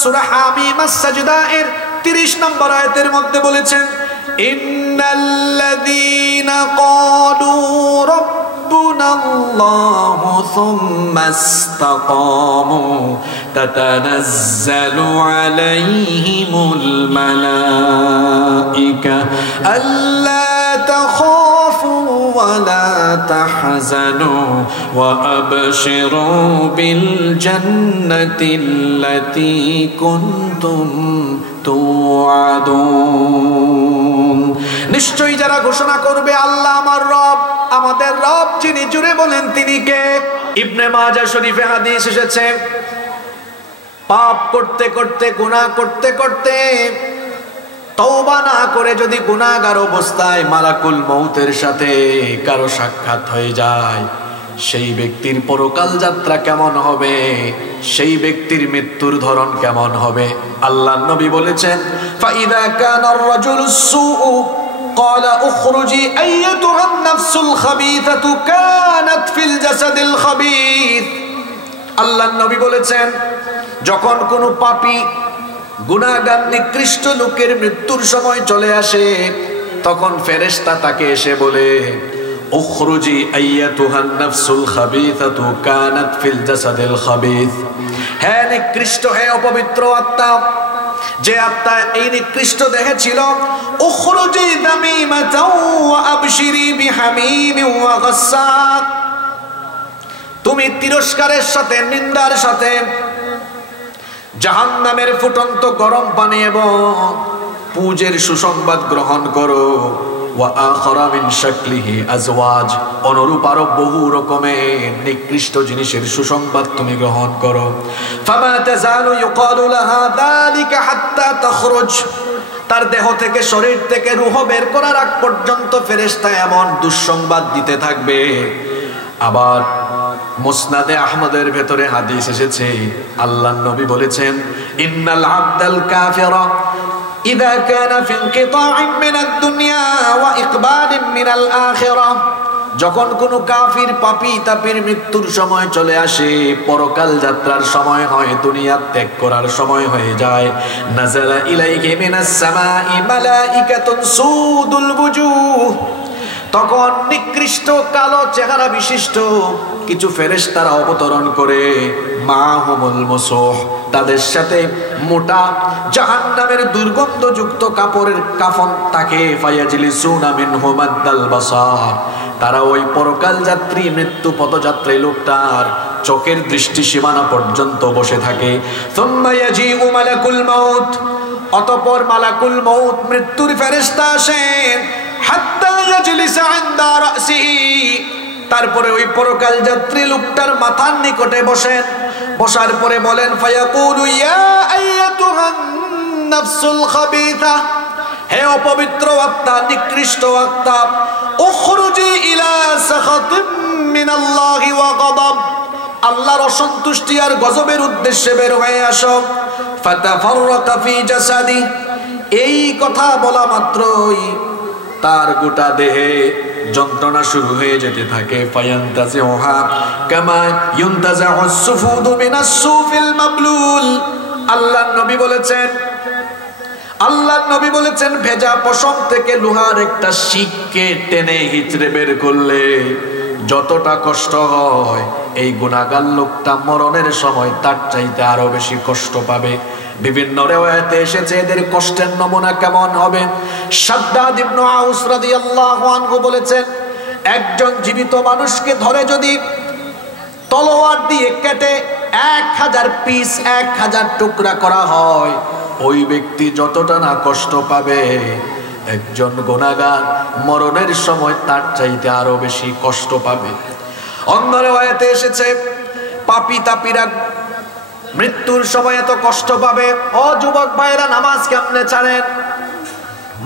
সূরা হামিম আস-সাজদা এর 30 নম্বর আয়াতের মধ্যে বলেছেন, ইন্নাল্লাযীনা ক্বালু রাব্বুনাল্লাহু সুম্মা ইসতাকামু তাতানাজ্জালু আলাইহিমুল মালাইকা আল্লা তাখাফু ওয়া লা তাহজানু ওয়া আবশিরু বিল জান্নাতিল্লাতী কুনতুম তুআদুন। নিশ্চয়ই যারা ঘোষণা করবে আল্লাহ আমার রব, আমাদের রব যিনি, জুড়ে বলেন তিনি কে? ইবনে মাজাহ শরীফে হাদিস এসেছে, পাপ করতে করতে, গুনাহ করতে করতে তওবা না করে যদি গুনাহগার অবস্থায় মালাকুল মউতের সাথে কারো সাক্ষাৎ হয়ে যায়, সেই ব্যক্তির পরকাল যাত্রা কেমন হবে, সেই ব্যক্তির মৃত্যুর ধরন কেমন হবে? আল্লাহর নবী বলেছেন, ফাইদা কানার রাজুলুস সুউ ক্বালা উখরুজি আইয়াতুহান নাফসুল খাবীসাতু কানাত ফিল জাসাদিল খাবীস। আল্লাহর নবী বলেছেন, যখন কোনো পাপী গুনাহগার নিকৃষ্ট লোকের মৃত্যুর সময় চলে আসে, তখন ফেরেশতা তাকে এসে বলে, উখরুজি আইয়াতুহান নাফসুল খাবীসাতু কানাত ফিল জাসাদিল খাবীস। হে নিকৃষ্ট, হে অপবিত্র আত্মা, যে আত্মা এই নিকৃষ্ট দেহে ছিল, উখরুজি দামিমাতাও ওয়া আবশিরি বিহামিমিন ওয়া গাসসাক, তুমি তিরস্কারের সাথে, নিন্দার সাথে জাহান্নামের ফুটন্ত গরম পানি এবং পূজের সুসংবাদ গ্রহণ করো। ওয়া আখারা মিন শাকলিহি আজওয়াজ, অনুরূপ আরো বহু রকমের নিকৃষ্ট জিনিসের সুসংবাদ তুমি গ্রহণ করো। ফামা তাযালু ইউকালু লাহা যালিকা হাত্তা তাখরুজ, তার দেহ থেকে, শরীর থেকে রূহ বের করার আগ পর্যন্ত ফেরেশতা এমন দুঃসংবাদ দিতে থাকবে। আবার মুসনাদে আহমদের ভেতরে হাদিস এসেছে, আল্লাহর নবী বলেছেন, ইন্নাল আবদাল কাফিরা ইযা কানা ফি ইনকিতা'in মিনাদ দুনিয়া ওয়া ইকবালিন মিনাল আখিরাহ, যখন কোনো কাফির পাপী তাপির মৃত্যুর সময় চলে আসে, পরকাল যাত্রার সময় হয়, দুনিয়া ত্যাগ করার সময় হয়ে যায়, নাযালা ইলাইহি মিনাস সামাই মালাইকাতুন সুদুল বুজুহ, তখন নিকৃষ্ট কালো চেহারা বিশিষ্ট কিছু ফেরেশতারা অবতরণ করে, মাহুমুল মুসুহ, তাদের সাথে মোটা জাহান্নামের দুর্গন্ধযুক্ত কাপড়ের কাফন থাকে, ফায়াজলিসুনা মিনহু মাদ্দাল বাসার, তারা ওই পরকাল যাত্রী, মৃত্যু পথযাত্রী লোকটার চোখের দৃষ্টি সীমানা পর্যন্ত বসে থাকে। সুম্মা ইয়াজিউ মালাকুল মাউত, অতঃপর মালাকুল মাউত, মৃত্যুর ফেরেশতা আসেন, হাত্তা ইয়াজলিসা ইনদা রাসিহি, তারপরে ওই পরকাল যাত্রী লোকটার মাথার নিকটে বসেন, বসার পরে বলেন, ফায়াকুলু ইয়া আইয়াতুহান নাফসুল খাবীসা, হে অপবিত্র আত্মা, নিকৃষ্ট আত্মা, উখরুজি ইলা সাখাতিম মিনাল্লাহি ওয়া গাদাব, আল্লাহর অসন্তুষ্টি আর গজবের উদ্দেশ্যে বের হয়ে আসো। ফাতাফাররাকা ফি জাসাদি, এই কথা বলা মাত্রই তার গোটা দেহে যন্ত্রণা শুরু হয়ে যেতে থাকে। ফায়ান্তাজিউহা কামা ইউনতাজাউস সুফুদু মিনাস সুফিল মাবলুল, আল্লাহর নবী বলেছেন, আল্লাহর নবী বলেছেন, ভেজা পশম থেকে লোহার একটা শিককে টেনে হিচড়ে বের করলে যতটা কষ্ট হয়, এই গুনাহগার লোকটা মরণের সময় তার চাইতে আরো বেশি কষ্ট পাবে। বিভিন্ন রিওয়ায়াতে এসেছে এদের কষ্টের নমুনা কেমন হবে। শাদ্দাদ ইবনে আউস রাদিয়াল্লাহু আনহু বলেছেন, একজন জীবিত মানুষকে ধরে যদি তলোয়ার দিয়ে কেটে 1000 পিস, 1000 টুকরা করা হয়, ওই ব্যক্তি যতটা না কষ্ট পাবে, একজন গুনাহগার মরণের সময় তার চাইতে আরো বেশি কষ্ট পাবে। অন্য রিওয়ায়াতে এসেছে, পাপী তাপীরা মৃত্যুর সময় এত কষ্ট পাবে। ও যুবক ভাইরা, নামাজ কেমনে ছাড়েন,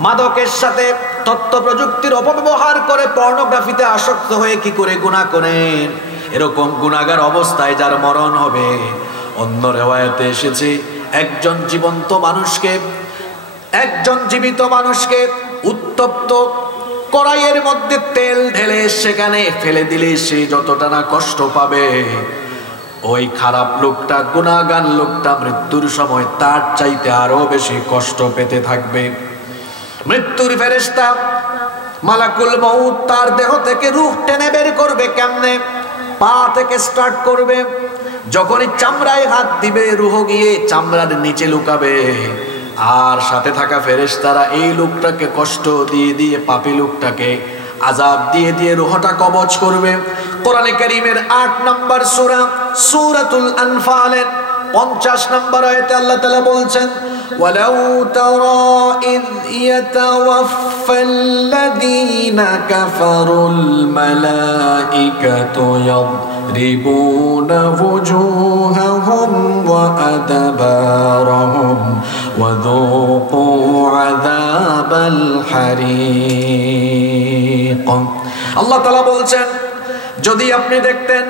মাদকের সাথে তথ্য প্রযুক্তির অপব্যবহার করে পর্নোগ্রাফিতে আসক্ত হয়ে কি করে গুনাহ করেন, এরকম গুনাহগার অবস্থায় যার মরণ হবে। অন্য রিওয়ায়াতে এসেছে, একজন জীবিত মানুষকে উত্তপ্ত কড়াইয়ের মধ্যে তেল ঢেলে সেখানে ফেলে দিলে সে যতটা না কষ্ট পাবে, ওই খারাপ লোকটা, গুনাহগার লোকটা মৃত্যুর সময় তার চাইতে আরো বেশি কষ্ট পেতে থাকবে। মৃত্যুর ফেরেশতা মালাকুল মউত তার দেহ থেকে রূহ টেনে বের করবে কেমনে? পা থেকে স্টার্ট করবে, যখনই চামড়ায় হাত দিবে রূহ গিয়ে চামড়ার নিচে লুকাবে, আর সাথে থাকা ফেরেশতারা এই লোকটাকে কষ্ট দিয়ে দিয়ে, পাপী লোকটাকে আযাব দিয়ে দিয়ে রূহটা কবজ করবে। কোরআনে কারীমের ৮ নম্বর সূরা সূরাতুল আনফালের 50 নম্বর আয়াতে আল্লাহ তাআলা বলছেন, ওয়ালাউ তারা ইয ইয়াতাওয়াফাল্লাযীনা কাফারুল মালাইকাতু ইয়াদরিবুনা ওয়ুজুহাহুম ওয়া আদবারহুম ওয়া যুকু আযাবাল হারিক। আল্লাহ তাআলা বলছেন, যদি আপনি দেখতেন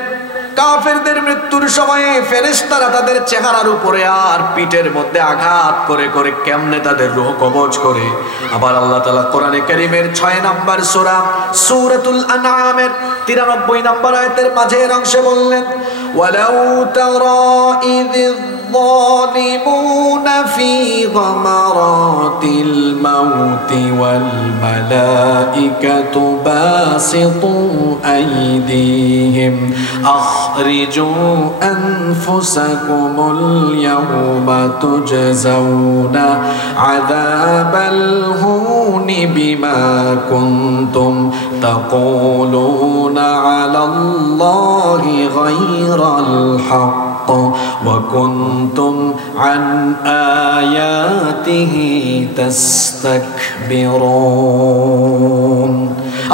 কাফেরদের মৃত্যুর সময়ে ফেরেশতারা তাদের চেহারার উপরে আর পিঠের মধ্যে আঘাত করে করে কেমনে তাদের রূহ কবজ করে। আবার আল্লাহ তাআলা কোরআনে কারীমের 6 নম্বর সূরা সূরাতুল আনআমের 93 নম্বর আয়াতের মাঝের অংশে বললেন, ওয়ালাউ তারা ইযিয الظالمون في غمرات الموت والملائكة باسطوا أيديهم أخرجوا أنفسكم اليوم تجزون عذاب الهون بما كنتم تقولون على الله غير الحق وكنتم عن آياته تستكبرون।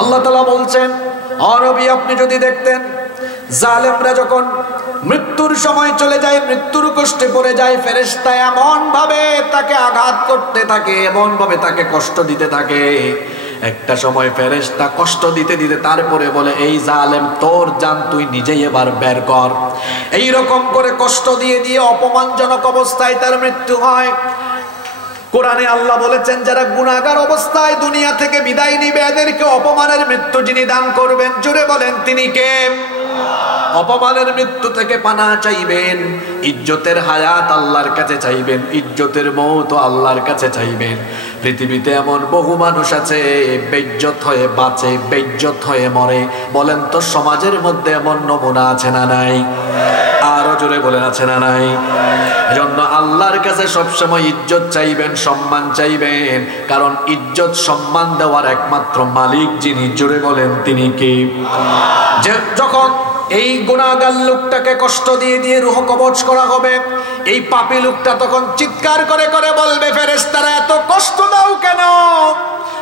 আল্লাহ তাআলা বলছেন, নবী আপনি যদি দেখতেন জালেমরা যখন মৃত্যুর সময় চলে যায়, মৃত্যুর কষ্টে পড়ে যায়, ফেরেশতা এমন ভাবে তাকে আঘাত করতে থাকে, এমন ভাবে তাকে কষ্ট দিতে থাকে, একটা সময় ফেরেশতা কষ্ট দিতে দিতে তারপরে বলে, এই জালেম তোর জান তুই নিজেই এবার বের কর। এই রকম করে কষ্ট দিয়ে দিয়ে অপমানজনক অবস্থায় তার মৃত্যু হয়। কোরআনে আল্লাহ বলেছেন, যারা গুনাহগার অবস্থায় দুনিয়া থেকে বিদায় নিবে এদেরকে অপমানের মৃত্যু যিনি দান করবেন, জোরে বলেন তিনি কে? অপমানের মৃত্যু থেকে পানা চাইবেন, ইজ্জতের হায়াত আল্লাহর কাছে চাইবেন, ইজ্জতের মওত আল্লাহর কাছে চাইবেন। পৃথিবীতে এমন বহু মানুষ আছে বেইজ্জত হয়ে বাঁচে, বেইজ্জত হয়ে মরে। বলেন তো সমাজের মধ্যে এমন নমুনা আছে না নাই? আরো জোরে বলেন আছে না নাই? এজন্য আল্লাহর কাছে সবসময় ইজ্জত চাইবেন, সম্মান চাইবেন, কারণ ইজ্জত সম্মান দেওয়ার একমাত্র মালিক যিনি, জোরে বলেন তিনি কে? যে যখন এই গুনাহগার লোকটাকে কষ্ট দিয়ে দিয়ে রূহ কবজ করা হবে, এই পাপী লোকটা তখন চিৎকার করে করে বলবে, ফেরেশতারা এত কষ্ট দাও কেন?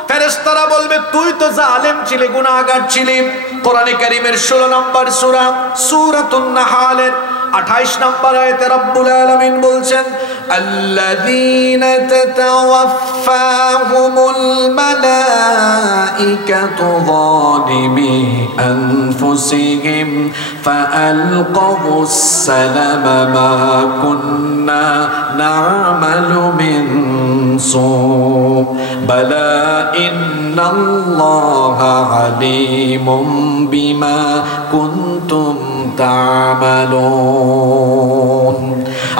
ফেরেশতারা বলবে, তুই তো জালেম ছিলি, গুনাহগার ছিলি। কোরআনে কারীমের 16 নম্বর সূরা সূরাতুন নাহালের 28 নম্বর আয়াতে রব্বুল আলামিন বলছেন, আল্লাযীনা তাতাওয়াফাহুমুল মালাইকাতু যালিমি আনফুসিহিম ফাআলকাউস সালামা মা কুন্না না'মালু মিন সু বালা ইন্নাল্লাহা আলীমুম বিমা কুনতুম তা'মালুন।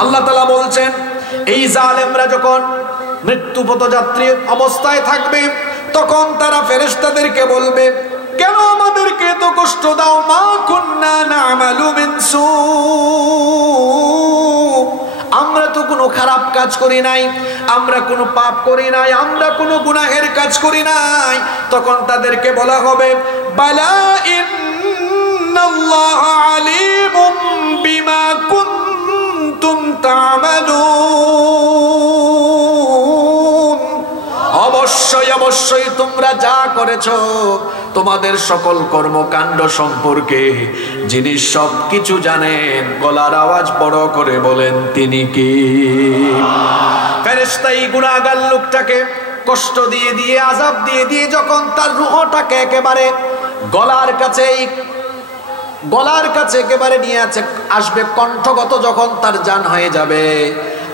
আল্লাহ তাআলা বলছেন, এই জালেমরা যখন মৃত্যুপথযাত্রী অবস্থায় থাকবে তখন তারা ফেরেশতাদেরকে বলবে, কেন আমাদেরকে এত কষ্ট দাও? মা কুন্না না'মালু মিন সু, আমরা তো কোনো খারাপ কাজ করি নাই, আমরা কোনো পাপ করি নাই, আমরা কোনো গুনাহের কাজ করি নাই। তখন তাদেরকে বলা হবে, বালা ইন্নাল্লাহা আলীমুম বিমা কুনতুম তা'মালুন, অবশ্যই অবশ্যই তোমরা যা করেছো, তোমাদের সকল কর্মকাণ্ড সম্পর্কে যিনি সবকিছু জানেন। গলার আওয়াজ বড় করে বলেন তিনি কি? ফেরেশতা এই গুনাহগার লোকটাকে কষ্ট দিয়ে দিয়ে, আযাব দিয়ে দিয়ে যখন তার রূহটাকে একেবারে গলার কাছে একেবারে নিয়ে আসবে, কণ্ঠগত যখন তার জান হয়ে যাবে,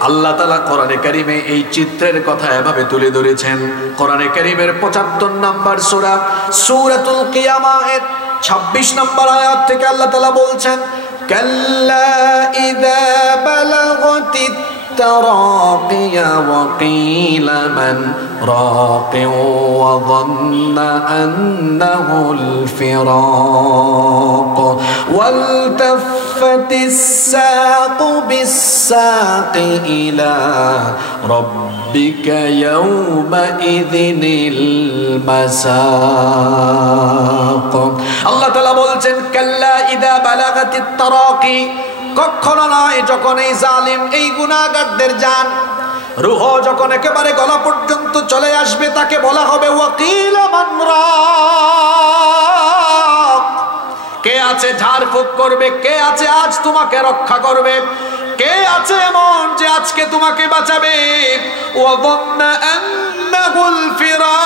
আল্লাহ তাআলা কোরআনে কারীমে এই চিত্রের কথা এভাবে তুলে ধরেছেন। কোরআনে কারীমের 75 নম্বর সূরাতুল কিয়ামা এর 26 নম্বর আয়াত থেকে আল্লাহ তাআলা বলছেন, কাল্লা ইযা বালাগাতিত التراقي وقيل من راق وظن أنه الفراق والتفت الساق بالساق إلى ربك يومئذ المساق الله تعالى বলছেন কাল্লা ইযা বালাগাতিত তারাকি কখনো নয় যখন এই জালিম এই গুনাহগারদের জান রূহ যখন একেবারে গলা পর্যন্ত চলে আসবে তাকে বলা হবে ওয়াকিল মান রাক কে আছে ঝাড়ফুঁক করবে কে আছে আজ তোমাকে রক্ষা করবে কে আছে এমন যে আজকে তোমাকে বাঁচাবে ওয়াযন্না আন্নাহুল ফিরাক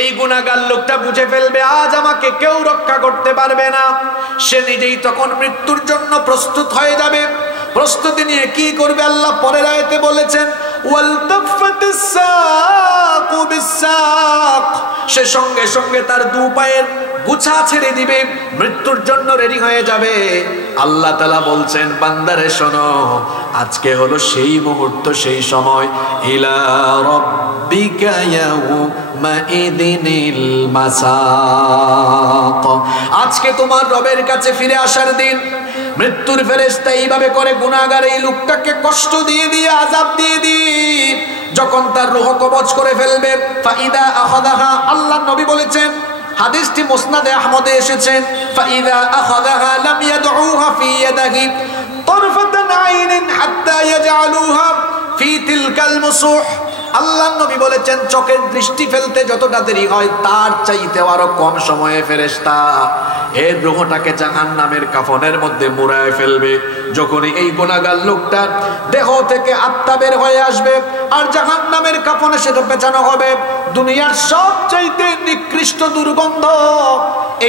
এই গুনাহগার লোকটা বুঝে ফেলবে আজ আমাকে কেউ রক্ষা করতে পারবে না সে নিজেই তখন মৃত্যুর জন্য প্রস্তুত হয়ে যাবে প্রস্তুতি নিয়ে কি করবে আল্লাহ পরের আয়াতে বলেছেন ওয়ালতাফাতিস সাকু বিসাক সে সঙ্গে সঙ্গে তার দু পায়ের গুছা ছেড়ে দিবে মৃত্যুর জন্য রেডি হয়ে যাবে আল্লাহ তাআলা বলছেন বান্দারে শোনো আজকে হলো সেই মুহূর্ত সেই সময় ইলা রাব্বিকা ইয়াউমাইদিনিল মাসাক আজকে তোমার রবের কাছে ফিরে আসার দিন মৃত্যুর ফেরেশতা এইভাবে করে গুনাহগার এই লোকটাকে কষ্ট দিয়ে দিয়ে আযাব দিয়ে দিয়ে যখন তার রূহ কবজ করে ফেলবে ফাইদা আখাযাহা আল্লাহর নবী বলেছেন হাদিসটি মুসনাদে আহমদে এসেছে ফাইদা আখাযাহা লাম ইয়াদউহা ফি ইয়াদিহি তারফাতান আইনিন হাত্তা ইয়াজআলুহা ফি তিলকাল মুসুহ আল্লাহর নবী বলেছেন চোখের দৃষ্টি ফেলতে যতটা দেরি হয় তার চাইতে আরো কম সময়ে ফেরেশতা এর রূহটাকে জাহান্নামের কাফনের মধ্যে মুড়ায় ফেলবে যখনই এই গুনাহগার লোকটা দেহ থেকে আত্মা বের হয়ে আসবে আর জাহান্নামের কাফনে সেটা পেঁচানো হবে দুনিয়ার সবচাইতে নিকৃষ্ট দুর্গন্ধ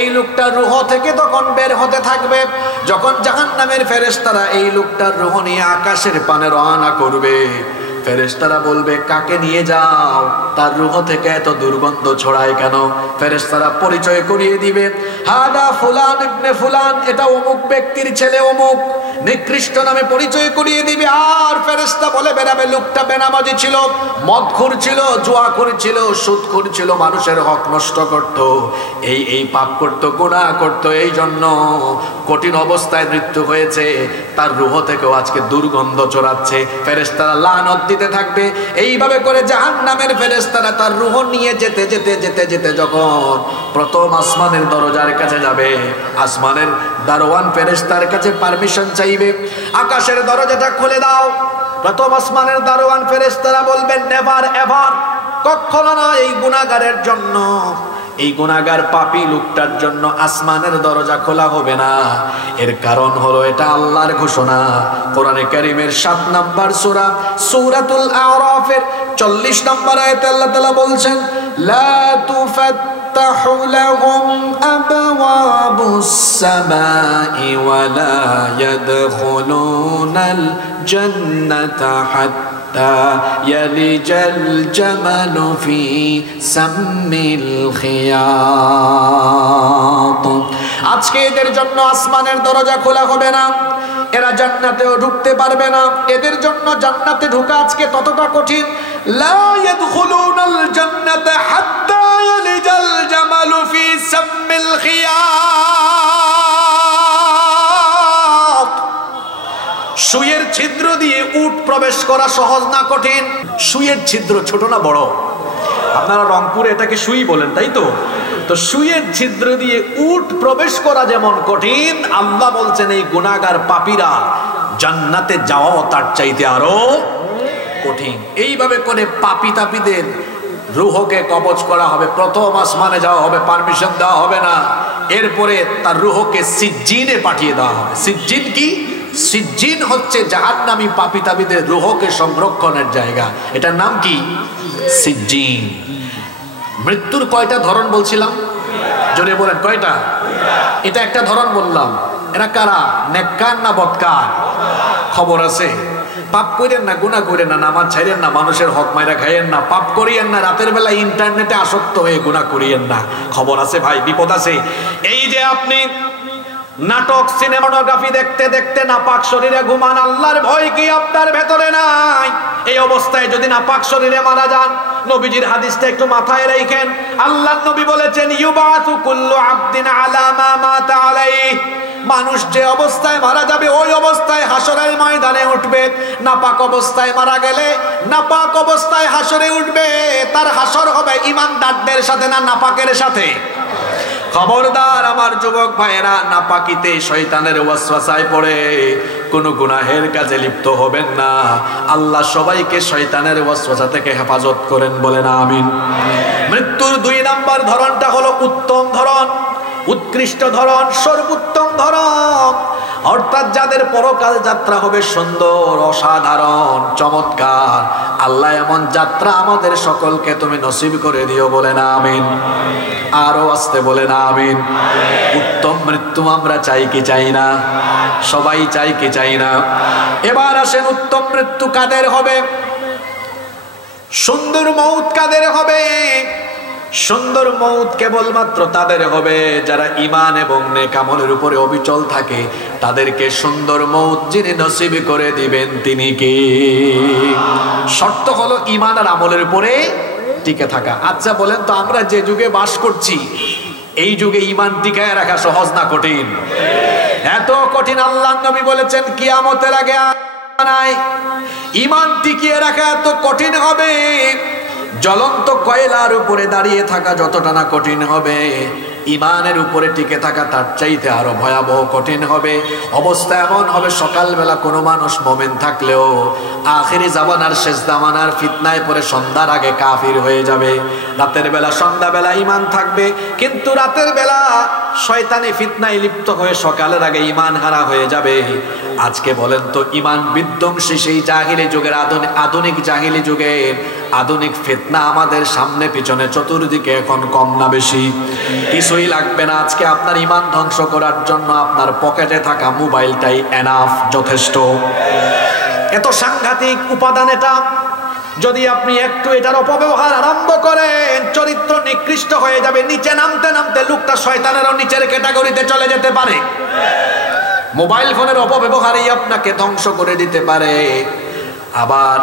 এই লোকটার রূহ থেকে তখন বের হতে থাকবে যখন জাহান্নামের ফেরেশতারা এই লোকটার রূহ নিয়ে আকাশের পানে রওনা করবে ফেরেশতারা বলবে কাকে নিয়ে যাও তার রূহ থেকে এত দুর্গন্ধ ছড়ায় কেন ফেরেশতারা পরিচয় করিয়ে দিবে হাদা ফুলান ইবনে ফুলান এটা অমুক ব্যক্তির ছেলে অমুক নিকৃষ্ট নামে পরিচয় করিয়ে দিবে আর ফেরেশতা বলে বেরাবে লোকটা বেনামাজি ছিল মদখোর ছিল জুয়াখোর ছিল সুদখোর ছিল মানুষের হক নষ্ট করত এই পাপ করত গুনাহ করত এই জন্য কঠিন অবস্থায় মৃত্যু হয়েছে তার রূহ থেকেও আজকে দুর্গন্ধ ছড়াচ্ছে ফেরেশতারা লানত দিতে থাকবে এইভাবে করে জাহান্নামের ফেরেশতারা তার রূহ নিয়ে যেতে যেতে যেতে যেতে যখন প্রথম আসমানের দরজার কাছে যাবে আসমানের দারওয়ান ফেরেশতার কাছে পারমিশন চাইবে আকাশের দরজাটা খুলে দাও প্রথম আসমানের দারওয়ান ফেরেশতারা বলবেন নেভার এভার কখনো না এই গুনাহগারের জন্য এই গুনাহগার পাপী লোকটার জন্য আসমানের দরজা খোলা হবে না এর কারণ হলো এটা আল্লাহর ঘোষণা কোরআনে কারীমের 7 নম্বর সূরা সূরাতুল আরাফের 40 নম্বর আয়াতে আল্লাহ তাআলা বলছেন লা তুফাত্তাহু লাহুম আবওয়াবুস সামাই ওয়া লা ইয়াদখুলুনাল জান্নাতা হাত্তা ইয়ালিজাল জামালু ফি সাম্মিল খিয়াত আজকে এদের জন্য আসমানের দরজা খোলা হবে না এরা জান্নাতেও ঢুকতে পারবে না এদের জন্য জান্নাতে ঢোকা আজকে ততটা কঠিন লা ইয়াদখুলুনাল জান্নাতা হাত্তা ইয়ালিজাল জামালু ফি সাম্মিল খিয়াত সুইয়ের ছিদ্র দিয়ে উট প্রবেশ করা সহজ না কঠিন সুইয়ের ছিদ্র ছোট না বড় আপনারা রংপুরে এটাকে সুই বলেন তাই তো তো সুইয়ের ছিদ্র দিয়ে উট প্রবেশ করা যেমন কঠিন আল্লাহ বলছেন এই গুনাহগার পাপীরা জান্নাতে যাওয়াও তার চাইতে আরো কঠিন এইভাবে করে পাপী তাপীদের রূহকে কবজ করা হবে প্রথম আসমানে যাওয়া হবে পারমিশন দেওয়া হবে না এরপরে তার রূহকে সিজ্জিনে পাঠিয়ে দেওয়া হবে সিজ্জিন কি সিজ্জিন হচ্ছে জাহান্নামী পাপী তাপীদের রূহকে সংরক্ষণের জায়গা এটার নাম কি সিজ্জিন মৃত্যুর কয়টা ধরন বলছিলাম জোরে বলেন কয়টা এটা একটা ধরন বললাম এরা কারা নেককার না বদকার খবর আছে পাপ করেন না, গুনাহ করেন না, নামাজ ছাইরেন না, মানুষের হক মাইরা খাইয়েন না, পাপ করিয়েন না, রাতের বেলা ইন্টারনেটে আসক্ত হয়ে গুনাহ করিয়েন না। খবর আছে ভাই, বিপদ আছে। এই যে আপনি নাটক সিনেমাটোগ্রাফি দেখতে দেখতে নাপাক শরীরে ঘুমান, আল্লাহর ভয় কি আপনার ভেতরে নাই? এই অবস্থায় যদি নাপাক শরীরে মারা যান, নবীজির হাদিসটা একটু মাথায় রাখেন। আল্লাহর নবী বলেছেন, ইউবাতু কুল্লু আবদিন আলা মা মাতা আলাইহি। মানুষ যে অবস্থায় মারা যাবে ওই অবস্থায় হাসরের ময়দানে উঠবে। নাপাক অবস্থায় মারা গেলে নাপাক অবস্থায় হাসরে উঠবে। তার হাসর হবে ঈমানদারদের সাথে না নাপাকের সাথে? খবরদার আমার যুবক ভাইয়েরা, নাপাকিতে শয়তানের ওয়াসওয়াসায় পড়ে কোন গুনাহের কাজে লিপ্ত হবেন না। আল্লাহ সবাইকে শয়তানের ওয়াসওয়াসা থেকে হেফাজত করেন, বলেন আমিন। মৃত্যুর 2 নাম্বার ধরনটা হলো উত্তম ধরন, উৎকৃষ্ট ধরন, সর্বোত্তম ধরন। অর্থাৎ যাদের পরকাল যাত্রা হবে সুন্দর, অসাধারণ, চমৎকার। আল্লাহ এমন যাত্রা আমাদের সকলকে তুমি নসিব করে দিও, বলেন আমিন। আরো আসতে বলেন আমিন। উত্তম মৃত্যু আমরা চাই কি চাই না? সবাই চাই কি চাই না? এবার আসেন, উত্তম মৃত্যু কাদের হবে? সুন্দর মউত কাদের হবে? সুন্দর মউত কেবলমাত্র তাদের হবে যারা ঈমান এবং নেক আমলের উপরে অবিচল থাকে। তাদেরকে সুন্দর মউত যিনি নসিব করে দিবেন তিনি কে? শর্ত হলো ঈমান আর আমলের উপরে টিকে থাকা। আচ্ছা বলেন তো, আমরা যে যুগে বাস করছি এই যুগে ঈমান টিকায় রাখা সহজ না কঠিন? এত কঠিন। আল্লাহর নবী বলেছেন কিয়ামতের আগে নাই। ঈমান টিকিয়ে রাখা এত কঠিন হবে, জ্বলন্ত কয়লার উপরে দাঁড়িয়ে থাকা যতটা না কঠিন হবে, ঈমানের উপরে টিকে থাকা তার চাইতে আরো ভয়াবহ কঠিন হবে। অবস্থা এমন হবে, সকালবেলা কোনো মানুষ মুমিন থাকলেও আখিরি জামানার শেষ জামানার ফিতনায় পড়ে সন্ধ্যার আগে কাফির হয়ে যাবে। রাতের বেলা সন্ধ্যাবেলা ঈমান থাকবে, কিন্তু রাতের বেলা শয়তানি ফিতনায় লিপ্ত হয়ে সকালের আগে ঈমান হারা হয়ে যাবে। আজকে বলেন তো, ঈমান বিধ্বংসী সেই জাহিলি যুগের আধুনিক জাহিলি যুগের আধুনিক ফিতনা আমাদের সামনে পিছনে চতুর্দিকে এখন কম না বেশি? কিছুই লাগবে না আজকে আপনার ঈমান ধ্বংস করার জন্য। আপনার পকেটে থাকা মোবাইলটাই এনাফ, যথেষ্ট। এত সাংঘাতিক উপাদান এটা। যদি আপনি একটু এটার অপব্যবহার আরম্ভ করেন, চরিত্র নিকৃষ্ট হয়ে যাবে। নিচে নামতে নামতে লোকটা শয়তানেরও নিচের ক্যাটাগরিতে চলে যেতে পারে। মোবাইল ফোনের অপব্যবহারই আপনাকে ধ্বংস করে দিতে পারে। আবার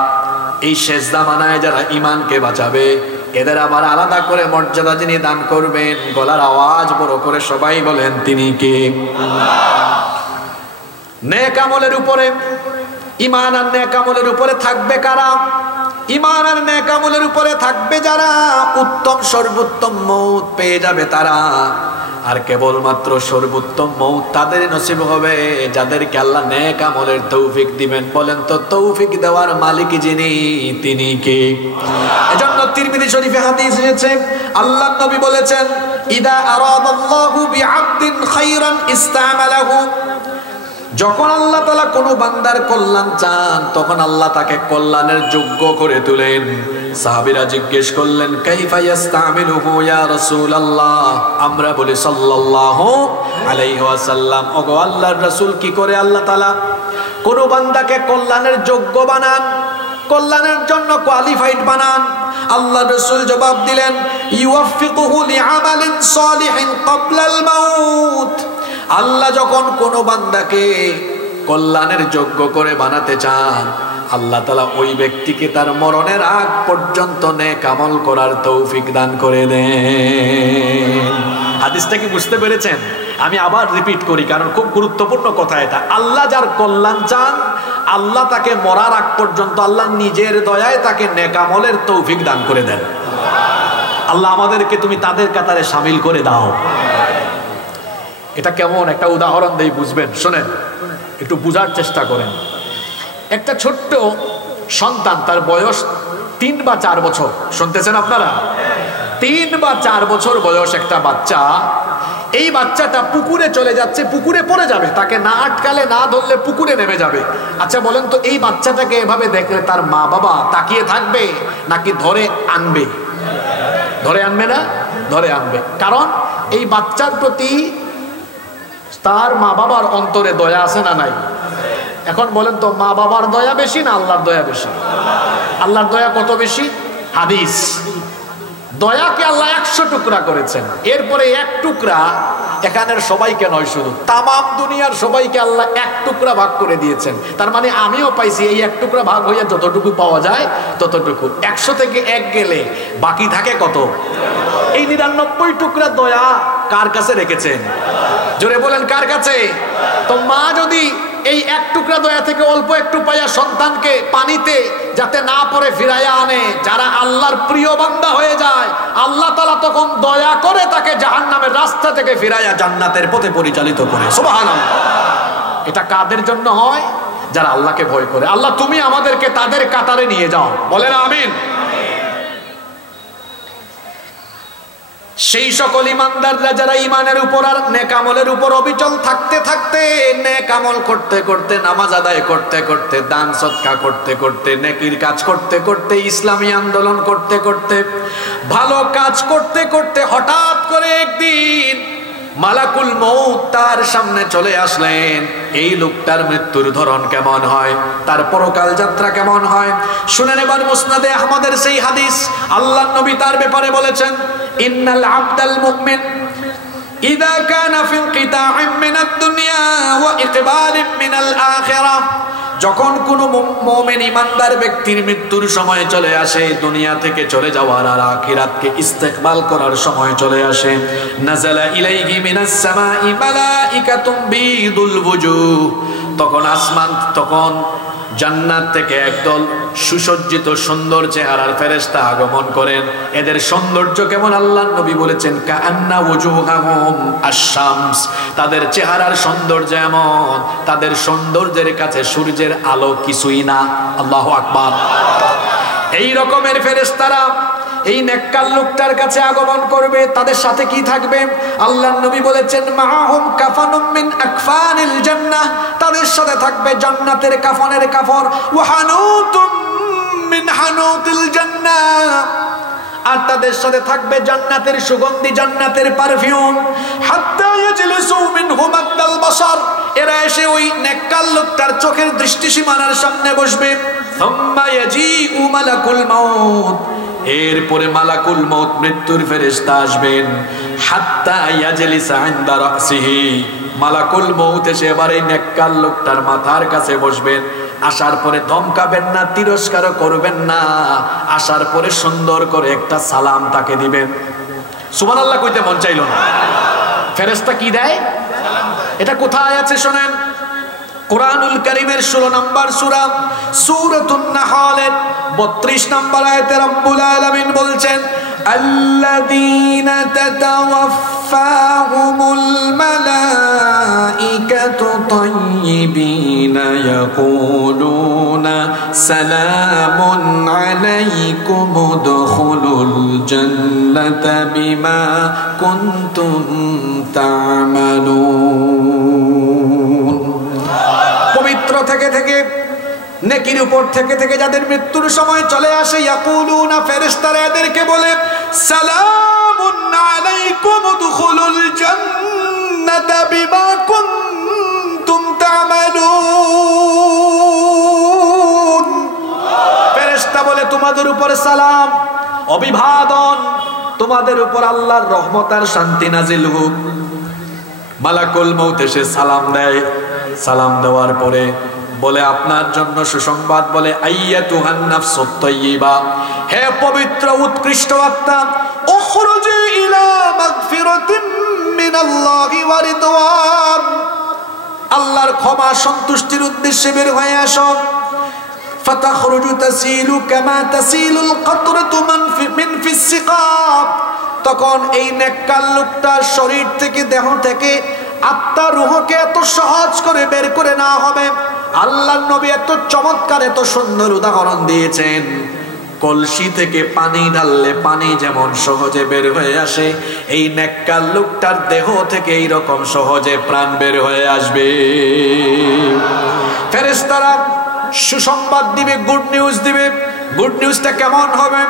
এই শেষ জামানায় যারা ঈমানকে বাঁচাবে, এদের আবার আলাদা করে মর্যাদা যিনি দান করবেন, গলার আওয়াজ বড় করে সবাই বলেন তিনি কে? নেক আমলের উপরে, ঈমান আর নেক আমলের উপরে থাকবে কারা? ঈমান আর নেক আমলের উপরে থাকবে যারা, উত্তম সর্বোত্তম মউত পেয়ে যাবে তারা। আর কেবলমাত্র সর্বোত্তম মউত তাদের নসিব হবে যাদেরকে আল্লাহ নেক আমলের তৌফিক দিবেন। বলেন তো, তৌফিক দেওয়ার মালিক যিনি, তিনি কে? এজন্য তিরমিজি শরীফে হাদিস এসেছে, আল্লাহর নবী বলেছেন, ইদা আরাদাল্লাহু বিআবদিন খায়রান ইস্তামালাহু। যখন আল্লাহ তাআলা কোনো বান্দার কল্যাণ চান, তখন আল্লাহ তাকে কল্যাণের যোগ্য করে তোলেন। সাহাবীরা জিজ্ঞেস করলেন, কাইফা ইস্তামিলুহু ইয়া রাসূলুল্লাহ? আমরা বলি সাল্লাল্লাহু আলাইহি ওয়াসাল্লাম, ওগো আল্লাহর রাসূল, কি করে আল্লাহ তাআলা কোনো বান্দাকে কল্যাণের যোগ্য বানান, কল্যাণের জন্য কোয়ালিফাইড বানান? আল্লাহ রাসূল জবাব দিলেন, ইউওয়াফিকুহু লিআমালিন সালিহিন ক্বাবলাল মাউত। আল্লাহ যখন কোনো বান্দাকে কল্যাণের যোগ্য করে বানাতে চান, আল্লাহ তাআলা ওই ব্যক্তিকে তার মরণের আগ পর্যন্ত নেক আমল করার তৌফিক দান করে দেন। হাদিসটা কি বুঝতে পেরেছেন? আমি আবার রিপিট করি, কারণ খুব গুরুত্বপূর্ণ কথা এটা। আল্লাহ যার কল্যাণ চান, আল্লাহ তাকে মরার আগ পর্যন্ত আল্লাহ নিজের দয়ায় তাকে নেক আমলের তৌফিক দান করে দেন। আল্লাহ আমাদেরকে তুমি তাদের কাতারে শামিল করে দাও। এটা কেমন একটা উদাহরণ দেই, বুঝবেন। শোনেন, একটু বুঝার চেষ্টা করেন। একটা ছোট্ট সন্তান, তার বয়স 3 বা 4 বছর। শুনতেছেন আপনারা? 3 বা 4 বছর বয়স একটা বাচ্চা। এই বাচ্চাটা পুকুরে চলে যাচ্ছে, পুকুরে পড়ে যাবে, তাকে না আটকালে না ধরলে পুকুরে নেমে যাবে। আচ্ছা বলেন তো, এই বাচ্চাটাকে এভাবে দেখলে তার মা বাবা তাকিয়ে থাকবে নাকি ধরে আনবে? ধরে আনবে না? ধরে আনবে। কারণ এই বাচ্চার প্রতি তার মা বাবার অন্তরে দয়া আছে না নাই? এখন বলেন তো, মা বাবার দয়া বেশি না আল্লাহর দয়া বেশি? আল্লাহর দয়া কত বেশি? হাদিস, দয়াকে আল্লাহ 100 টুকরা করেছেন, এরপরে 1 টুকরা এখানের সবাইকে নয়, শুধু তামাম দুনিয়ার সবাইকে আল্লাহ 1 টুকরা ভাগ করে দিয়েছেন। তার মানে আমিও পাইছি এই 1 টুকরা ভাগ হইয়া যতটুকু পাওয়া যায় ততটুকু। 100 থেকে 1 গেলে বাকি থাকে কত? এই 99 টুকরা দয়া কার কাছে রেখেছেন? জোরে বলেন, কার কাছে? তো মা যদি এই 1 টুকরা দয়া থেকে অল্প একটু পাইয়া সন্তানকে পানিতে যাতে না পড়ে ফিরাইয়া আনে, যারা আল্লাহর প্রিয় বান্দা হয়ে যায়, আল্লাহ তাআলা তখন দয়া করে তাকে জাহান্নামের রাস্তা থেকে ফিরাইয়া জান্নাতের পথে পরিচালিত করে। সুবহানাল্লাহ। এটা কাদের জন্য হয়? যারা আল্লাহকে ভয় করে। আল্লাহ তুমি আমাদেরকে তাদের কাতারে নিয়ে যাও, বলেন আমিন। সেই সকল ইমানদাররা যারা ইমানের উপর আর নেক আমলের উপর অবিচল থাকতে থাকতে, নেক আমল করতে করতে, নামাজ আদায় করতে করতে, দান সদকা করতে করতে, নেকির কাজ করতে করতে, ইসলামী আন্দোলন করতে করতে, ভালো কাজ করতে করতে হঠাৎ করে একদিন মালাকুল মউত তার সামনে চলে আসলেন। এই লোকটার মৃত্যুর ধরন কেমন হয়, তার পরকাল যাত্রা কেমন হয় শুনেন এবার। মুসনাদে আহমদের সেই হাদিস, আল্লাহর নবী তার ব্যাপারে বলেছেন, ইন্নাল আবদাল মুমিন ইযা কানা ফি কিতাইম মিনাদ দুনিয়া ওয়া ইকবালিম মিনাল আখিরাহ, যখন কোন মুমিন ইমানদার ব্যক্তির মৃত্যুর সময় চলে আসে, দুনিয়া থেকে চলে যাওয়ার আর আখিরাতকে ইস্তেকবাল করার সময় চলে আসে, নাযালা ইলাইহি মিনাস সামাই মালাইকাতুম বিদুল ওয়ুজুহ, তখন আসমান, তখন জান্নাত থেকে একদল সুসজ্জিত সুন্দর চেহারার ফেরেশতা আগমন করেন। এদের সৌন্দর্য কেমন আল্লাহর নবী বলেছেন, কাআন্না ওয়ুজুহাহুম আশ-শামস, তাদের চেহারার সৌন্দর্য এমন, তাদের সৌন্দর্যের কাছে সূর্যের আলো কিছুই না। আল্লাহু আকবার। এই রকমের ফেরেশতারা এই নেককার লোকটার কাছে আগমন করবে। তাদের সাথে কি থাকবে? আল্লাহর নবী বলেছেন, মাআহুম কাফানুম মিন আকফানিল জান্নাহ, তাদের সাথে থাকবে জান্নাতের কাফনের কাফর, ওয়া হানুতুম মিন হানুতিল জান্নাহ, আর তাদের সাথে থাকবে জান্নাতের সুগন্ধি, জান্নাতের পারফিউম, হাত্তা ইয়াজলিসু মিনহু মাদ্দাল বাসার, এরা এসে ওই নেককার লোকটার চোখের দৃষ্টিসীমানার সামনে বসবে। সুম্মা ইয়াজিউ মালাকুল মাউত, এরপরে মালাকুল মউত মৃত্যুর ফেরেশতা আসবেন, হাত্তা ইয়াজলিসা ইনদা রাসিহি, মালাকুল মউত এসে এবার এই নেককার লোকটার মাথার কাছে বসবেন। আসার পরে ধমকাবেন না, তিরস্কার করবেন না, আসার পরে সুন্দর করে একটা সালাম তাকে দিবেন। সুবহানাল্লাহ কইতে মন চাইল না। ফেরেশতা কি দেয়? এটা কোথায় আছে শোনেন, কুরআনুল কারীমের 16 নম্বর সূরা সূরাতুন নাহলের 32 নম্বর আয়াতে রব্বুল আলামিন বলছেন, আল্লাযীনা তাতাওয়াফাহুমুল মালাইকাতু তাইয়্যিবিনা ইয়াকুলুনা সালামুন আলাইকুম উদখুলুল জান্নাতা বিমা কুনতুম তা'মালুন। পবিত্র থেকে থেকে, নেকির উপর থেকে থেকে যাদের মৃত্যুর সময় চলে আসে, ইয়াকুলুনা, ফেরেশতারা এদেরকে বলে, সালামুন আলাইকুম উদখুলুল জান্নাতা বিমা কুনতুম তা'মালুন। ফেরেশতা বলে, তোমাদের উপর সালাম, অভিবাদন, তোমাদের উপর আল্লাহর রহমত আর শান্তি নাজিল হোক। মালাকুল মউত এসে সালাম দেয়। সালাম দেওয়ার পরে বলে, আপনার জন্য সুসংবাদ, বলে, আইয়াতুহান নাফসুত তাইয়্যিবা, হে পবিত্র উৎকৃষ্ট আত্মা, উখরুজি ইলা মাগফিরাতিম মিনাল্লাহি ওয়া রিদওয়ান, আল্লাহর ক্ষমা সন্তুষ্টির উদ্দেশ্যে বের হয়ে আসো। ফাতাখরুজু তাসিলু কামা তাসিলুল কাতরাতু মিন ফিস সিকাব, তখন এই নেককার লোকটার শরীর থেকে, দেহ থেকে আত্মা রূহকে এত সহজ করে বের করে না হবে। আল্লাহর নবী এত চমৎকার, এত সুন্দর উদাহরণ দিয়েছেন, কলসি থেকে পানি ঢাললে পানি যেমন সহজে বের হয়ে আসে, এই নেককার লোকটার দেহ থেকে এই রকম সহজে প্রাণ বের হয়ে আসবে। ফেরেশতারা সুসংবাদ দিবে, গুড নিউজ দিবে। গুড নিউজটা কেমন হবে?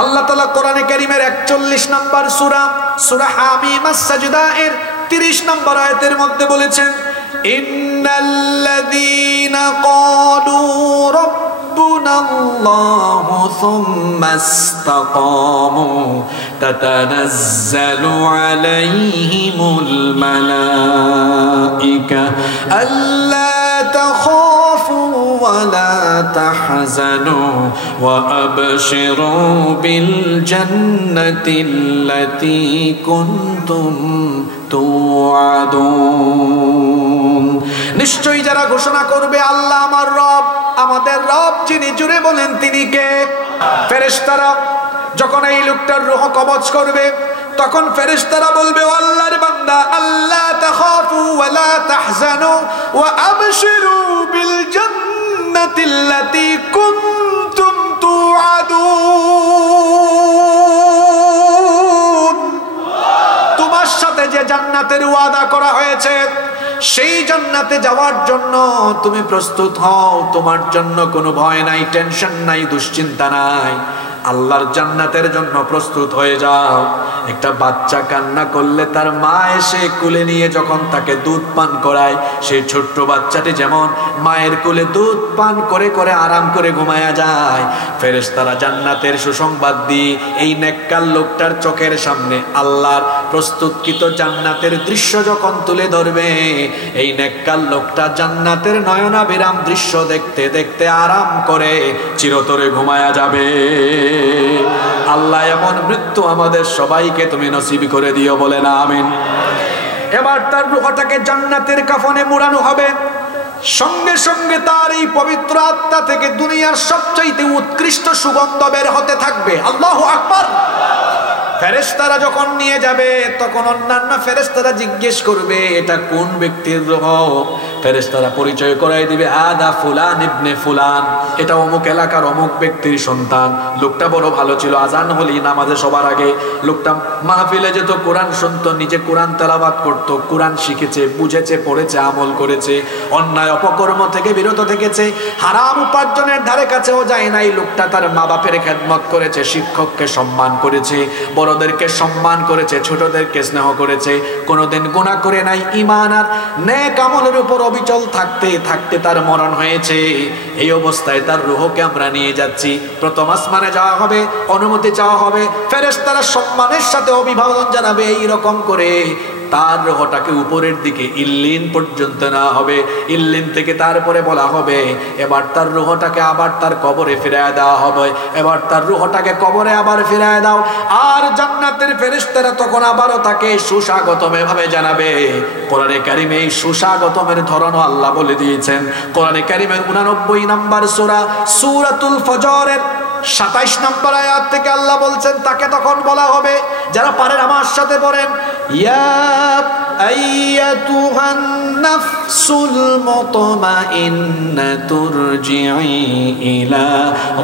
আল্লাহ তাআলা কোরআনে কারীমের 41 নম্বর সূরা, সূরা হামিম আস-সাজদা এর 30 নম্বর আয়াতের মধ্যে বলেছেন, ইন্নাল্লাযীনা الله ثم استقاموا تتنزل عليهم الملائكة ألا تخافوا ولا تحزنوا وأبشروا بالجنة التي كنتم توعدون নিশ্চয়ই যারা ঘোষণা করবে আল্লাহ আমার রব, আমাদের রব যিনি, জুড়ে বলেন তিনি কে? ফেরেশতারা যখন এই লোকটার রূহ কবজ করবে তখন ফেরেশতারা বলবে আল্লাহর বান্দা আল্লাহ তাখাফু ওয়া লা তাহজানু ওয়া আবশিরু বিল জান্নাতিল্লাতী কুনতুম তুআদুন। তোমার সাথে যে জান্নাতের ওয়াদা করা হয়েছে সেই জান্নাতে যাওয়ার জন্য তুমি প্রস্তুত হও। তোমার জন্য কোনো ভয় নাই, টেনশন নাই, দুশ্চিন্তা নাই। আল্লাহর জান্নাতের জন্য প্রস্তুত হয়ে যাও। একটা বাচ্চা কান্না করলে তার মা এসে কোলে নিয়ে যখন তাকে দুধ পান করায়, সেই ছোট্ট বাচ্চাটি যেমন মায়ের কোলে দুধ পান করে করে আরাম করে ঘুমায়া যায়, ফেরেশতারা জান্নাতের সুসংবাদ দিয়ে এই নেককার লোকটার চোখের সামনে আল্লাহর প্রস্তুতকৃত জান্নাতের দৃশ্য যখন তুলে ধরবে, এই নেককার লোকটা জান্নাতের নয়নাভিরাম দৃশ্য দেখতে দেখতে আরাম করে চিরতরে ঘুমায়া যাবে। আল্লাহ এমন মৃত্যু আমাদের সবাইকে তুমি নসিব করে দিও, বলে না আমিন। এবার তার রূহটাকে জান্নাতের কাফনে মুড়ানো হবে, সঙ্গে সঙ্গে তার এই পবিত্র আত্মা থেকে দুনিয়ার সবচাইতে উৎকৃষ্ট সুগন্ধ বের হতে থাকবে। আল্লাহু আকবার। ফেরেশতারা যখন নিয়ে যাবে তখন অন্যান্য ফেরেশতারা জিজ্ঞেস করবে এটা কোন ব্যক্তির রূহ। ফেরেশতারা পরিচয় করাই দিবে হাদা ফুলান ইবনে ফুলান, এটা অমুক এলাকার অমুক ব্যক্তির সন্তান। লোকটা বড় ভালো ছিল, আজান হলি নামাজে সবার আগে লোকটা মাহফিলে যেত, কোরআন শুনতো, নিজে কোরআন তেলাওয়াত করতো, কোরআন শিখেছে, বুঝেছে, পড়েছে, আমল করেছে, অন্যায় অপকর্ম থেকে বিরত থেকেছে, হারাম উপার্জনের ধারে কাছেও যায় নাই। লোকটা তার মা বাপের খেদমত করেছে, শিক্ষককে সম্মান করেছে, বড়দেরকে সম্মান করেছে, ছোটদেরকে স্নেহ করেছে, কোনোদিন গুনাহ করে নাই। ঈমান আর নেক আমলের উপর অবিচল থাকতে থাকতে তার মরণ হয়েছে। এই অবস্থায় তার রূহকে আমরা নিয়ে যাচ্ছি, প্রথম আসমানে যাওয়া হবে, অনুমতি চাওয়া হবে, ফেরেশতারা সম্মানের সাথে অভিবাদন জানাবে। এই রকম করে তার রূহটাকে উপরের দিকে ইল্লিন পর্যন্ত নেওয়া হবে। ইল্লিন থেকে তারপরে বলা হবে এবার তার রূহটাকে আবার তার কবরে ফিরিয়ে দেওয়া হবে, এবার তার রূহটাকে কবরে আবার ফিরিয়ে দাও। আর জান্নাতের ফেরেশতারা তখন আবারও তাকে সুস্বাগতম এভাবে জানাবে। কোরআনে কারিমে এই সুস্বাগতমের ধরনও আল্লাহ বলে দিয়েছেন। কোরআনে কারিমের 89 নম্বর সূরা সূরাতুল ফজরের 27 নম্বর আয়াত থেকে আল্লাহ বলছেন তাকে তখন বলা হবে, যারা পারেন আমার সাথে পড়েন, ইয়া আইয়াতুহান নাফসুল মুতমাইন্নাতু রজিই ইলা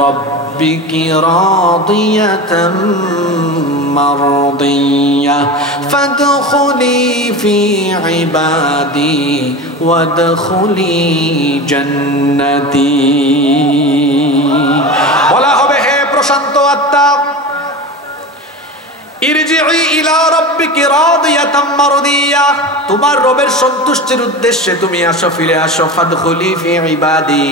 রাব্বিকি রাদিয়াতাম মারদিয়াহ ফাদখুলি ফি ইবাদি ওয়াদখুলি জান্নাতি। বলা হবে হে প্রশান্ত আত্মা, ইরজিই ইলা রাব্বিকি রাদিয়াতাম মারদিয়া, তোমার রবের সন্তুষ্টির উদ্দেশ্যে তুমি আসো, ফিরে আসো। ফাদখুলি ফি ইবাদি,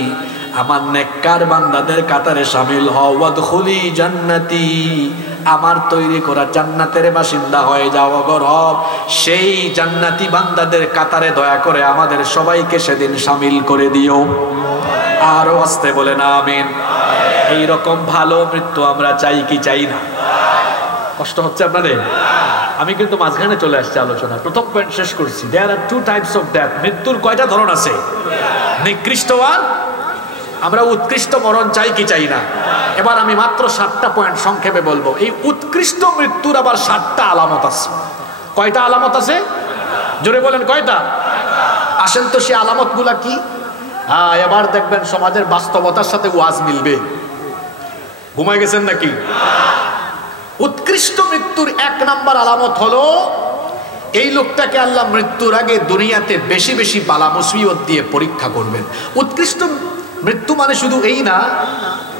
আমার নেককার বান্দাদের কাতারে শামিল হও। ওয়াদখুলি জান্নাতি, আমার তৈরি করা জান্নাতের বাসিন্দা হয়ে যাও। গরব সেই জান্নাতি বান্দাদের কাতারে দয়া করে আমাদের সবাইকে সেদিন শামিল করে দিও। আরো আসতে বলে না আমিন। এইরকম ভালো মৃত্যু আমরা চাই কি চাই না? কষ্ট হচ্ছে আপনাদের? আমি কিন্তু মাঝখানে চলে আসছি আলোচনা, প্রথম পয়েন্ট শেষ করছি। দেয়ার আর টু টাইপস অফ ডেথ। মৃত্যুর কয়টা ধরন আছে? নিকৃষ্ট আর আমরা উৎকৃষ্ট মরণ চাই কি চাই না? এবার আমি মাত্র 7টা পয়েন্ট সংক্ষেপে বলবো। এই উৎকৃষ্ট মৃত্যুর আবার 7টা আলামত আছে। কয়টা আলামত আছে? জোরে বলেন কয়টা? আসেন তো সেই আলামত গুলা কি? এবার দেখবেন সমাজের বাস্তবতার সাথে ওয়াজ মিলবে। ঘুমায় গেছেন নাকি? উৎকৃষ্ট মৃত্যুর 1 নাম্বার আলামত হলো এই লোকটাকে আল্লাহ মৃত্যুর আগে দুনিয়াতে বেশি বেশি বালা মুসিবত দিয়ে পরীক্ষা করবেন। উৎকৃষ্ট মৃত্যু মানে শুধু এই না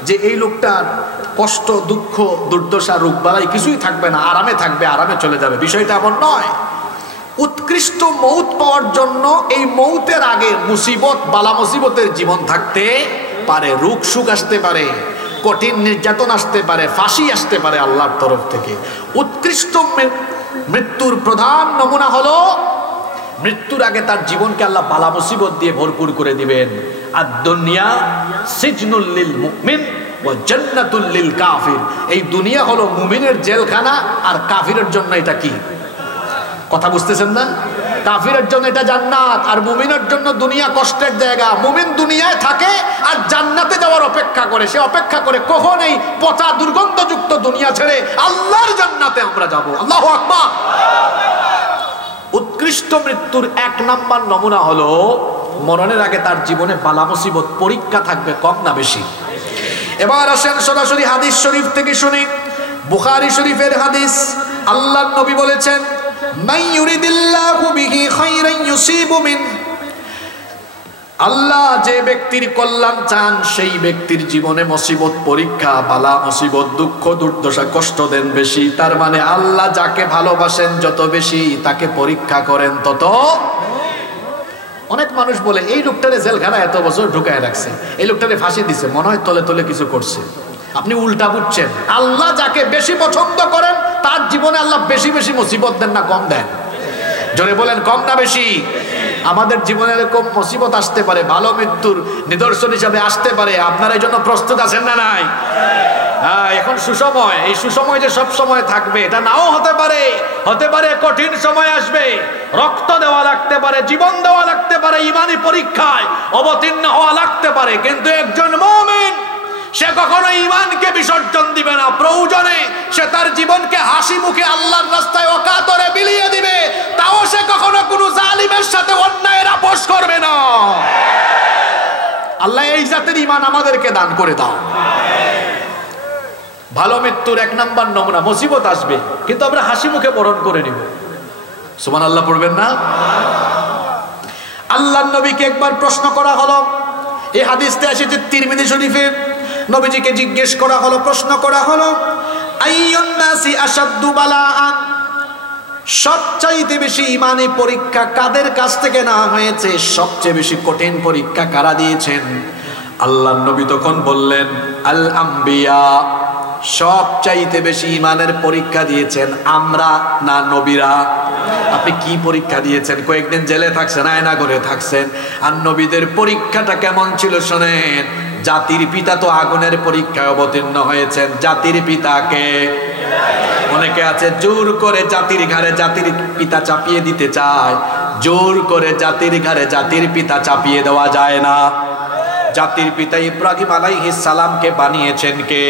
যে এই লোকটার কষ্ট, দুঃখ, দুর্দশা, রোগ বালাই কিছুই থাকবে না, আরামে থাকবে, আরামে চলে যাবে, বিষয়টা এমন নয়। উৎকৃষ্ট মৌত পাওয়ার জন্য এই মৌতের আগে মুসিবত, বালা মুসিবতের জীবন থাকতে পারে, রোগ সুখ আসতে পারে, কঠিন নির্যাতন আসতে পারে, ফাঁসি আসতে পারে আল্লাহর তরফ থেকে। উৎকৃষ্ট মৃত্যুর প্রধান নমুনা হলো মৃত্যুর আগে তার জীবনকে আল্লাহ বালা মুসিবত দিয়ে ভরপুর করে দিবেন। আর দুনিয়া সিজনুল লিল মুমিন ওয়া জান্নাতুল লিল কাফির। এই দুনিয়া হলো মুমিনের জেলখানা, আর কাফিরের জন্য এটা কি? কথা বুঝতেছেন না? কাফিরের জন্য এটা জান্নাত, আর মুমিনের জন্য দুনিয়া কষ্টের জায়গা। মুমিন দুনিয়ায় থাকে আর জান্নাতে যাওয়ার অপেক্ষা করে। সে অপেক্ষা করে কখন এই পচা দুর্গন্ধযুক্ত দুনিয়া ছেড়ে আল্লাহর জান্নাতে আমরা যাব। আল্লাহু আকবার। উৎকৃষ্ট মৃত্যুর এক নাম্বার নমুনা হলো মরণের আগে তার জীবনে বালা মুসিবত পরীক্ষা থাকবে, কম না বেশি? এবার আসেন সরাসরি হাদিস শরীফ থেকে শুনি। বুখারী শরীফের হাদিস, আল্লাহর নবী বলেছেন, মান ইউরিদিল্লাহু বিহি খায়রান ইউসিবু মিন। আল্লাহ যে ব্যক্তির কল্যাণ চান সেই ব্যক্তির জীবনে মুসিবত, পরীক্ষা, বালা মুসিবত, দুঃখ দুর্দশা, কষ্ট দেন বেশি। তার মানে আল্লাহ যাকে ভালোবাসেন যত বেশি তাকে পরীক্ষা করেন তত। অনেক মানুষ বলে এই লোকটারে জেলখানা এত বছর ঢুকায় রাখছে, এই লোকটারে ফাঁসি দিছে, মনে হয় তলে তলে কিছু করছে। আপনি উল্টা বুঝছেন। আল্লাহ যাকে বেশি পছন্দ করেন তার জীবনে আল্লাহ বেশি বেশি মুসিবত দেন না কম দেন? জোরে বলেন, কম না বেশি? আমাদের জীবনে এরকম মুসিবত আসতে পারে, ভালো মৃত্যুর নিদর্শন হিসাবে আসতে পারে। আপনারা এই জন্য প্রস্তুত আছেন না নাই? হ্যাঁ, এখন সুসময়। এই সুসময় যে সব সময় থাকবে এটা নাও হতে পারে। হতে পারে কঠিন সময় আসবে, রক্ত দেওয়া লাগতে পারে, জীবন দেওয়া লাগতে পারে, ইমানি পরীক্ষায় অবতীর্ণ হওয়া লাগতে পারে। কিন্তু একজন মুমিন সে কখনো ঈমানকে বিসর্জন দিবে না। প্রয়োজনে সে তার জীবনকে হাসি মুখে আল্লাহর রাস্তায় অকাতরে বিলিয়ে দিবে, তাও সে কখনো কোনো জালিমের সাথে অন্যায়ের আপোষ করবে না। আল্লাহ এই জাতের ঈমান আমাদেরকে দান করে দাও। ভালো মৃত্যুর এক নাম্বার নমুনা, মুসিবত আসবে কিন্তু আমরা হাসি মুখে বরণ করে নিব। সুবহানাল্লাহ পড়বেন না? আল্লাহর নবীকে একবার প্রশ্ন করা হলো, এই হাদিসটা এসেছে তিরমিজি শরীফে। নবীজিকে জিজ্ঞেস করা হলো, প্রশ্ন করা হলো, আইয়ুন নাসি আশাদ্দু বালাআন, সবচাইতে বেশি ইমানি পরীক্ষা কাদের কাছ থেকে না হয়েছে? সবচেয়ে বেশি কঠিন পরীক্ষা কারা দিয়েছেন? আল্লাহর নবী তখন বললেন, আল আম্বিয়া। সবচাইতে বেশি ইমানের পরীক্ষা দিয়েছেন আমরা না নবীরা? আপনি কি পরীক্ষা দিয়েছেন? কয়েকদিন জেলে থাকছেন, আয়না করে থাকছেন। আর নবীদের পরীক্ষাটা কেমন ছিল শোনেন। জাতির পিতা তো আগুনের পরীক্ষায় অবতীর্ণ হয়েছেন। জাতির পিতাকে অনেকে আছে জোর করে জাতির ঘাড়ে জাতির পিতা চাপিয়ে দিতে চায়। জোর করে জাতির ঘাড়ে জাতির পিতা চাপিয়ে দেওয়া যায় না। জাতির পিতা ইব্রাহিম আলাইহিস সালামকে বানিয়েছেন কে?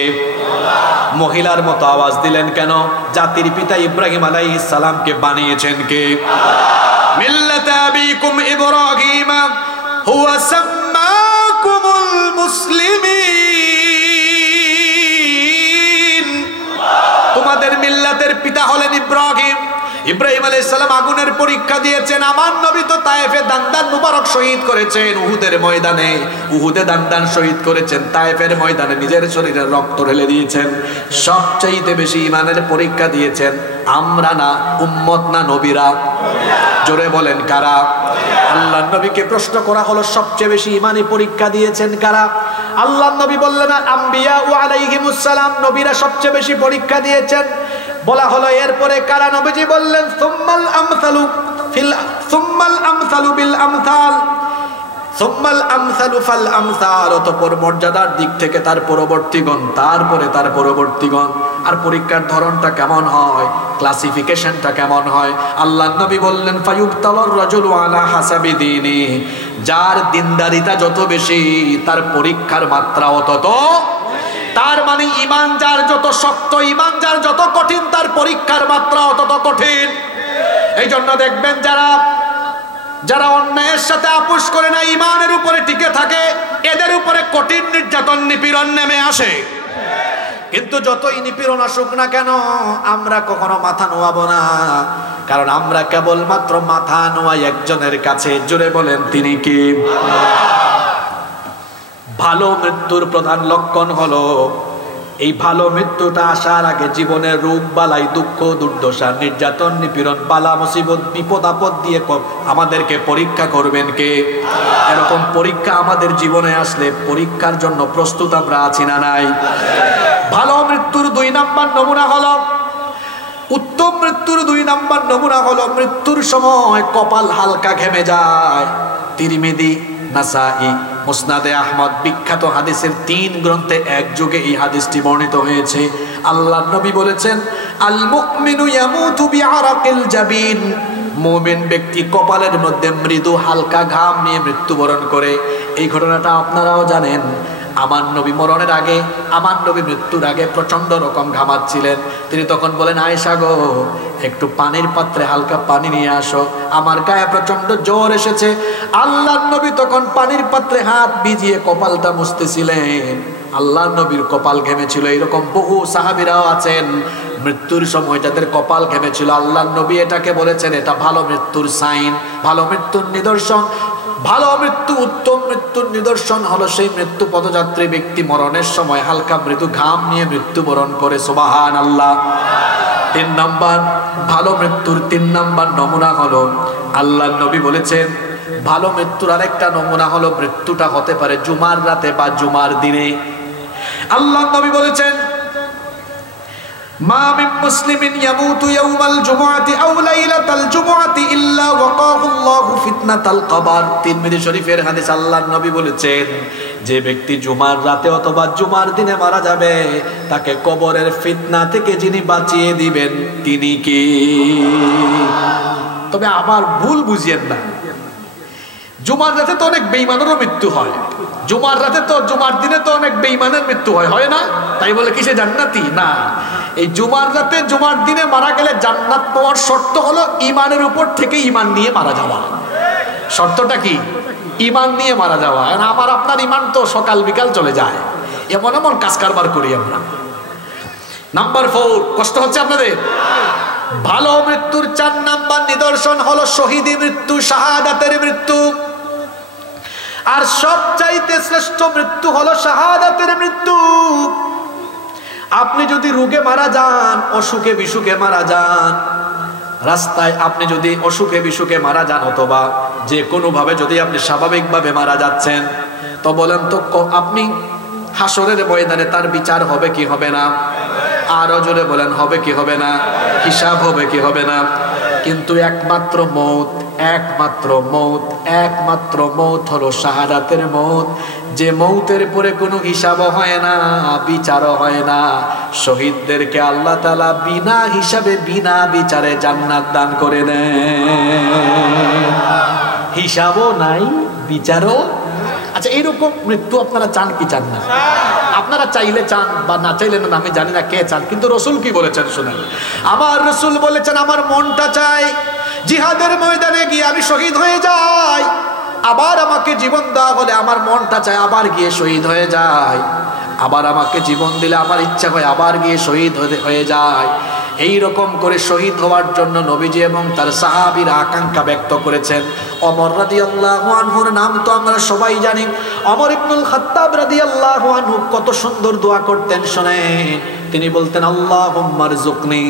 মহিলার মতো আওয়াজ দিলেন কেন? জাতির পিতা ইব্রাহিম আলাইহিস সালামকে বানিয়েছেন কে? মিল্লাতা আবিকুম ইব্রাহিম হুয়া সাম্মাকুমুল মুসলিমিন। তোমাদের মিল্লাতের পিতা হলেন ইব্রাহিম। ইব্রাহিম আলাইহিস সালাম আগুনের পরীক্ষা দিয়েছেন। আমার নবী তো তায়েফে দান্দান মুবারক শহীদ করেছেন, উহুদের ময়দানে। উহুদে দান্দান শহীদ করেছেন, তায়েফের ময়দানে নিজের শরীরের রক্ত ঢেলে দিয়েছেন। সবচাইতে বেশি ঈমানের পরীক্ষা দিয়েছেন আমরা না উম্মত না নবীরা? জোরে বলেন কারা? আল্লাহর নবীকে প্রশ্ন করা হলো, সবচেয়ে বেশি ঈমানি পরীক্ষা দিয়েছেন কারা? আল্লাহর নবী বললেন, আম্বিয়া ওয়া আলাইহিমুস সালাম, নবীরা সবচেয়ে বেশি পরীক্ষা দিয়েছেন। বলা হলো এরপরে কারা? নবীজি বললেন, সুম্মাল আমসালু বিল আমসাল, সুম্মাল আমসালু ফাল আমসাল। অতঃপর মর্যাদার দিক থেকে তার পরবর্তীগণ, তারপরে তার পরবর্তীগণ। আর পরীক্ষার ধরনটা কেমন হয়, ক্লাসিফিকেশনটা কেমন হয়? আল্লাহর নবী বললেন, ফায়ুবতালার রাজুলু আলা হাসাবি দীনি। যার দিনদারিতা যত বেশি তার পরীক্ষার মাত্রা তত। তার মানে ঈমান যার যত শক্ত, ঈমান যার যত কঠিন তার পরীক্ষার মাত্রা তত কঠিন। এই জন্য দেখবেন যারা অন্যায়ের সাথে আপোষ করে না, ঈমানের উপরে টিকে থাকে, এদের উপরে কঠিন নির্যাতন নিপীড়ন নেমে আসে। কিন্তু যতই নিপীড়ন আসুক না কেন আমরা কখনো মাথা নোয়াবো না, কারণ আমরা কেবলমাত্র মাথা নোয়াই একজনের কাছে। জোরে বলেন তিনি কি? ভালো মৃত্যুর প্রধান লক্ষণ হলো এই ভালো মৃত্যুটা আসার আগে জীবনের রোগ বালাই দুঃখ দুর্দশা নির্যাতন নিপীড়ন বালা মুসিবত বিপদ আপদ দিয়ে আমাদেরকে পরীক্ষা করবেন কে? এরকম পরীক্ষা আমাদের জীবনে আসলে পরীক্ষার জন্য প্রস্তুত আমরা আছি না নাই? ভালো মৃত্যুর 2 নাম্বার নমুনা হলো, উত্তম মৃত্যুর 2 নাম্বার নমুনা হলো মৃত্যুর সময় কপাল হালকা ঘেমে যায়। তিরমিজি, নাসাই, মুসনাদে আহমদ বিখ্যাত হাদিসের 3 গ্রন্থে একযোগে এই হাদিসটি বর্ণিত হয়েছে। আল্লাহর নবী বলেছেন, আল মুমিনু ইয়ামুতু বিআরাকিল জাবিন, মুমিন ব্যক্তি কপালের মধ্যে মৃদু হালকা ঘাম নিয়ে মৃত্যুবরণ করে। এই ঘটনাটা আপনারাও জানেন। আমার নবী মরণের আগে, আমার নবী মৃত্যুর আগে প্রচন্ড রকম ঘামাচ্ছিলেন। তিনি তখন বলেন, আয়েশা গো, একটু পানির পাত্রে হালকা পানি নিয়ে আসো, আমার গায়ে প্রচন্ড জ্বর এসেছে। আল্লাহর নবী তখন পানির পাত্রে হাত ভিজিয়ে কপালটা মুছতেছিলেন। আল্লাহর নবীর কপাল ঘেমেছিল। এরকম বহু সাহাবীরাও আছেন মৃত্যুর সময় যাদের কপাল ঘেমেছিল। আল্লাহর নবী এটাকে বলেছেন এটা ভালো মৃত্যুর সাইন, ভালো মৃত্যুর নিদর্শন। ভালো মৃত্যু, উত্তম মৃত্যুর নিদর্শন হলো সেই মৃত্যু পদযাত্রী ব্যক্তি মরণের সময় হালকা মৃদু ঘাম নিয়ে মৃত্যুবরণ করে। সুবহানাল্লাহ। 3 নাম্বার ভালো মৃত্যুর 3 নাম্বার নমুনা হলো, আল্লাহর নবী বলেছেন ভালো মৃত্যুর আরেকটা নমুনা হলো মৃত্যুটা হতে পারে জুমার রাতে বা জুমার দিনে। আল্লাহর নবী বলেছেন, মা মিন মুসলিমিন ইয়ামুতু ইয়াওমাল জুমআতি আও লাইলাতাল জুমআতি ইল্লা ওয়াকাহুল্লাহু ফিতনাতাল কবর। তিরমিজি শরীফের হাদিস। আল্লাহর নবী বলেছেন, যে ব্যক্তি জুমার রাতে অথবা জুমার দিনে মারা যাবে তাকে কবরের ফিতনা থেকে যিনি বাঁচিয়ে দিবেন তিনি কি? তবে আবার ভুল বুঝিয়েন না, জুমার রাতে তো অনেক বেঈমানেরও মৃত্যু হয়। জুমার রাতে তো, জুমার দিনে তো অনেক বেঈমানের মৃত্যু হয়, হয় না? তাই বলে কি সে জান্নাতি? না। এই জুমার রাতে জুমার দিনে মারা গেলে জান্নাত পাওয়ার শর্ত হলো ঈমানের উপর থেকে ঈমান নিয়ে মারা যাওয়া। শর্তটা কি? ঈমান নিয়ে মারা যাওয়া। আমার আপনার ঈমান তো সকাল বিকাল চলে যায়, এমন এমন কাজ কারবার করি আমরা। নাম্বার 4, কষ্ট হচ্ছে আপনাদের? ভালো মৃত্যুর 4 নাম্বার নিদর্শন হলো শহীদি মৃত্যু, শাহাদাতের মৃত্যু। আর সবচাইতে শ্রেষ্ঠ মৃত্যু হলো শাহাদাতের মৃত্যু। আপনি যদি রোগে মারা যান, অসুখে বিসুখে মারা যান, রাস্তায় আপনি যদি অসুখে বিসুখে মারা যান, অথবা যে কোনো ভাবে যদি আপনি স্বাভাবিকভাবে মারা যাচ্ছেন, তো বলেন তো আপনি হাসরের ময়দানে তার বিচার হবে কি হবে না? আরো জোরে বলেন, হবে কি হবে না? হিসাব হবে কি হবে না? কিন্তু একমাত্র মৌত, একমাত্র মৌত, একমাত্র মৌত হলো শাহাদাতের মৌত, যে মৌতের পরে কোনো হিসাবও হয় না, বিচারও হয় না। শহীদদেরকে আল্লাহ তাআলা বিনা হিসাবে বিনা বিচারে জান্নাত দান করে দেন। হিসাবও নাই, বিচারও। আচ্ছা, এইরকম মৃত্যু আপনারা চান কি চান না? আপনারা চাইলে চান বা না চাইলে না, আমি জানি না কে চান, কিন্তু রাসূল কি বলেছেন শুনেন। আমার রাসূল বলেছেন, আমার মনটা চায় জিহাদের ময়দানে গিয়ে আমি শহীদ হয়ে যাই, আবার আমাকে জীবন দেওয়া হলে আমার মনটা চায় আবার গিয়ে শহীদ হয়ে যায়, আবার আমাকে জীবন দিলে আমার ইচ্ছা হয় আবার গিয়ে শহীদ হয়ে যায়। এই রকম করে শহীদ হওয়ার জন্য নবীজি এবং তার সাহাবীরা আকাঙ্ক্ষা ব্যক্ত করেছেন। ওমর রাদিয়াল্লাহু আনহুর নাম তো আমরা সবাই জানি। ওমর ইবনুল খাত্তাব রাদিয়াল্লাহু আনহু কত সুন্দর দোয়া করতেন শুনেন। তিনি বলতেন, আল্লাহুম্মা রযুকনি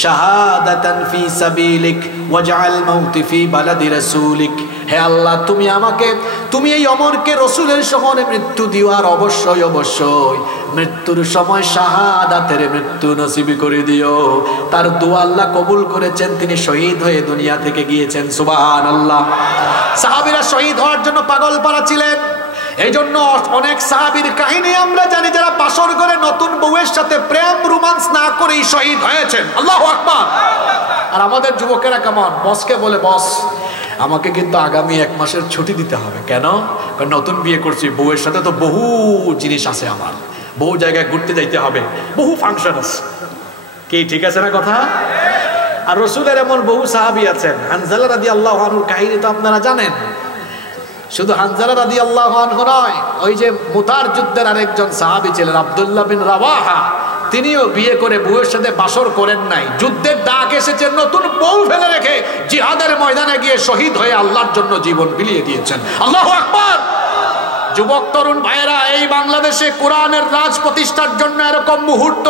শাহাদাতান ফি সাবিলিক ওয়াজআল মাউতি ফি বালাদি রাসূলিক। হে আল্লাহ, তুমি আমাকে, তুমি এই ওমরকে রাসূলের শহরে মৃত্যু দিও, আর অবশ্যই অবশ্যই মৃত্যুর সময় শাহাদাতের মৃত্যু নসিব করে দিও। তার দোয়া আল্লাহ কবুল করেছেন, তিনি শহীদ হয়ে দুনিয়া থেকে গিয়েছেন। সুবহানাল্লাহ। সাহাবীরা শহীদ হওয়ার জন্য পাগল পারা ছিলেন। এই জন্য অনেক সাহাবীর কাহিনী আমরা জানি, যারা বাসর করে নতুন বউয়ের সাথে প্রেম রোমান্স না করেই শহীদ হয়েছেন। আল্লাহু আকবার। আর আমাদের যুবকেরা কেমন, বসকে বলে, বস আমাকে কিন্তু আগামী 1 মাসের ছুটি দিতে হবে। কেন? নতুন বিয়ে করছি, বউয়ের সাথে তো বহু জিনিস আছে, আমার বহু জায়গায় ঘুরতে যাইতে হবে, বহু ফাংশন আছে। কি ঠিক আছে না কথা? আর রাসূলের এমন বহু সাহাবী আছেন। হানজালা রাদিয়াল্লাহু আনহুর কাহিনী তো আপনারা জানেন। শুধু হানজালা রাদিয়াল্লাহু আনহু নয়, ওই যে মুতার যুদ্ধের আরেকজন সাহাবী ছিলেন আব্দুল্লাহ বিন রাওয়াহা, তিনিও বিয়ে করে বউয়ের সাথে বাসর করেন নাই। যুদ্ধের ডাক এসেছে, নতুন বউ ফেলে রেখে জিহাদের ময়দানে গিয়ে শহীদ হয়ে আল্লাহর জন্য জীবন বিলিয়ে দিয়েছেন। আল্লাহু আকবার। যুবক তরুণ ভাইয়েরা, এই বাংলাদেশে কোরআনের রাজ প্রতিষ্ঠার জন্য এরকম মুহূর্ত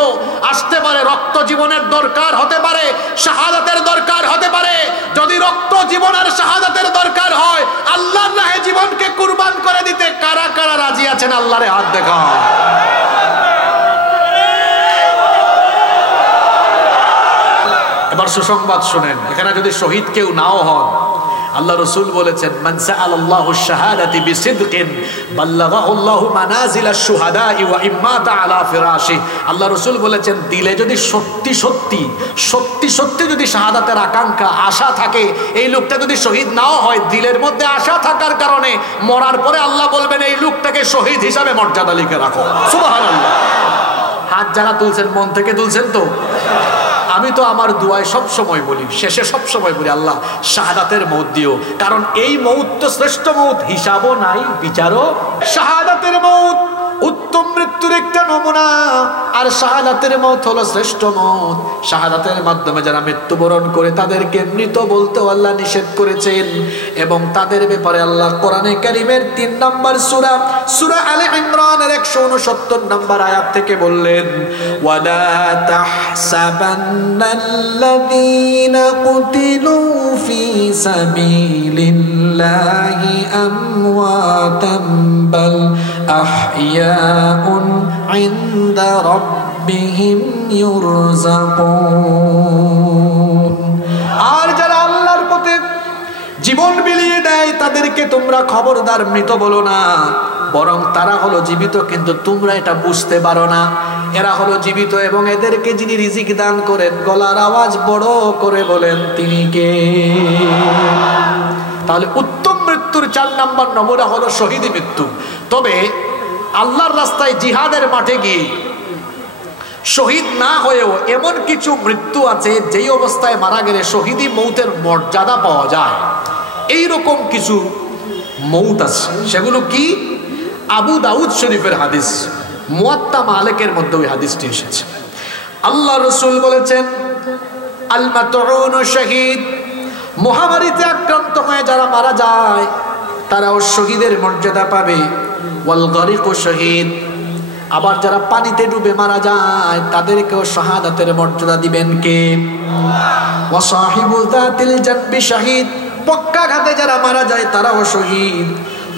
আসতে পারে। রক্ত জীবনের দরকার হতে পারে, শাহাদাতের দরকার হতে পারে। যদি রক্ত জীবনের শাহাদাতের দরকার হয়, আল্লাহর রাহে জীবনকে কুরবান করে দিতে কারা কারা রাজি আছেন? আল্লাহরে হাত দেখা। এবার সুসংবাদ শুনেন, এখানে যদি শহীদ কেউ নাও হন, আল্লাহ রাসূল বলেছেন, মান সাআলাল্লাহু শাহাদাতি বিসিদকিন বাল্লাগাহুল্লাহু মানাজিলাশ শুহাদাই ওয়া ইম্মাতা আলা ফিরাশি। আল্লাহ রাসূল বলেছেন, দিলে যদি সত্যি সত্যি যদি শাহাদাতের আকাঙ্ক্ষা, আশা থাকে, এই লোকটা যদি শহীদ নাও হয়, দিলের মধ্যে আশা থাকার কারণে মরার পরে আল্লাহ বলবেন, এই লোকটাকে শহীদ হিসাবে মর্যাদা লিখে রাখো। সুবহানাল্লাহ। হাত যারা তুলছেন মন থেকে তুলছেন তো? আমি তো আমার দুয়ায় সব সময় বলি, শেষে সব সময় বলি, আল্লাহ শাহাদাতের মউত দিও, কারণ এই মউত তো শ্রেষ্ঠ মউত, হিসাবও নাই, বিচারও। শাহাদাতের মউত উত্তম মৃত্যুর একটা নমুনা, আর শাহাদাতের মউত হলো শ্রেষ্ঠ মউত। শাহাদাতের মাধ্যমে যারা মৃত্যুবরণ করে তাদেরকে মৃত বলতে আল্লাহ নিষেধ করেছেন, এবং তাদের ব্যাপারে আল্লাহ কোরআনে কারীমের 3 নম্বর সূরা আলে ইমরানের 169 নম্বর আয়াত থেকে বললেন, ওয়ালা তাহসাবান্নাল্লাযীনা কুতিলু ফী সাবিলিল্লাহি আমওয়াতাম বাল আহইয়াউন ইনদা রাব্বিহিম ইউরযাকুন। আর যারা আল্লাহর পথে জীবন বিলিয়ে দেয় তাদেরকে তোমরা খবরদার মৃত বলো না, বরং তারা হলো জীবিত, কিন্তু তোমরা এটা বুঝতে পারো না। এরা হলো জীবিত, এবং এদেরকে যিনি রিজিক দান করেন, গলার আওয়াজ বড় করে বলেন, তিনি কে? তাহলে উত্তম মৃত্যুর 4 নম্বর নমুনা হলো শহীদি মৃত্যু। তবে আল্লাহর রাস্তায় জিহাদের মাঠে গিয়ে শহীদ না হয়েও এমন কিছু মৃত্যু আছে যেই অবস্থায় মারা গেলে শহীদি মৌতের মর্যাদা পাওয়া যায়। এইরকম কিছু মৌত আছে, সেগুলো কি? আবু দাউদ শরীফের হাদিস, মুয়াত্তা মালিকের মধ্যে ওই হাদিসটি এসেছে। আল্লাহ রাসূল বলেছেন, আল মাতউনু শহীদ, মহামারীতে আক্রান্ত হয়ে যারা মারা যায় তারাও শহীদের মর্যাদা পাবে। ওয়াল গরিকু শহীদ, আবার যারা পানিতে ডুবে মারা যায় তাদেরকেও শাহাদাতের মর্যাদা দিবেন কে? ওয়া সাহিবু যাতিল জানবি শহীদ, পক্ষাঘাতে যারা মারা যায় তারাও শহীদ।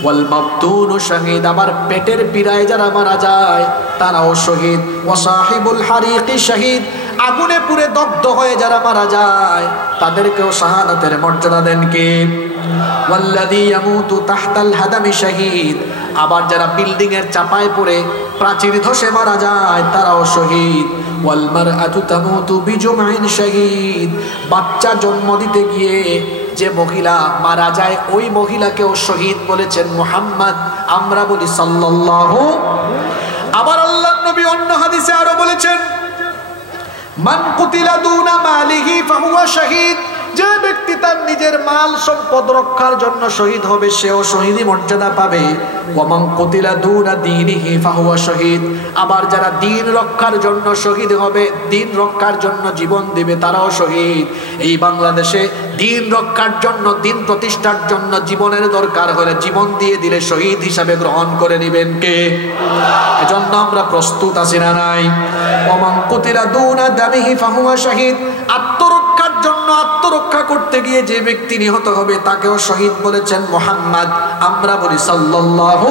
ওয়াল মাবতুনু শহীদ, আবার পেটের পীড়ায় যারা মারা যায় তারাও শহীদ। ওয়া সাহিবুল হারিকি শহীদ, আগুনে পুড়ে দগ্ধ হয়ে যারা মারা যায় তাদেরকেও শাহাদাতের মর্যাদা দেন কে? ওয়াল্লাযী ইয়ামুতু তাহতাল হাদামি শহীদ, আবার যারা বিল্ডিং এর চাপায় পড়ে প্রাচীর ধসে মারা যায় তারাও শহীদ। ওয়াল মারআতু তামুতু বিজুমইন শহীদ, বাচ্চা জন্ম দিতে গিয়ে যে মহিলা মারা যায় ওই মহিলাকেও শহীদ বলেছেন মুহাম্মদ, আমরা বলি সাল্লাল্লাহু। আবার আল্লাহর নবী অন্য হাদিসে আরো বলেছেন, মান কুতিলা দুনা মালিহি ফাহুয়া শহীদ, যে ব্যক্তি তার নিজের মাল সম্পদ রক্ষার জন্য শহীদ হবে সেও শহীদি মর্যাদা পাবে। ওয়া মান কুতিলা দুনা দীনিহি ফাহুয়া শহীদ, আবার যারা দ্বীন রক্ষার জন্য শহীদ হবে, দ্বীন রক্ষার জন্য জীবন দিবে, তারাও শহীদ। এই বাংলাদেশে দ্বীন রক্ষার জন্য, দ্বীন প্রতিষ্ঠার জন্য জীবনের দরকার হলে জীবন দিয়ে দিলে শহীদ হিসাবে গ্রহণ করে নেবেন কে? এজন্য আমরা প্রস্তুত আছি না নাই? ওয়া মান কুতিলা দুনা দামিহি ফাহুয়া শহীদ, আত্মরক্ষার জন্য, আত্মরক্ষা করতে গিয়ে যে ব্যক্তি নিহত হবে তাকেও শহীদ বলেছেন মুহাম্মদ, আমরা বলি সাল্লাল্লাহু।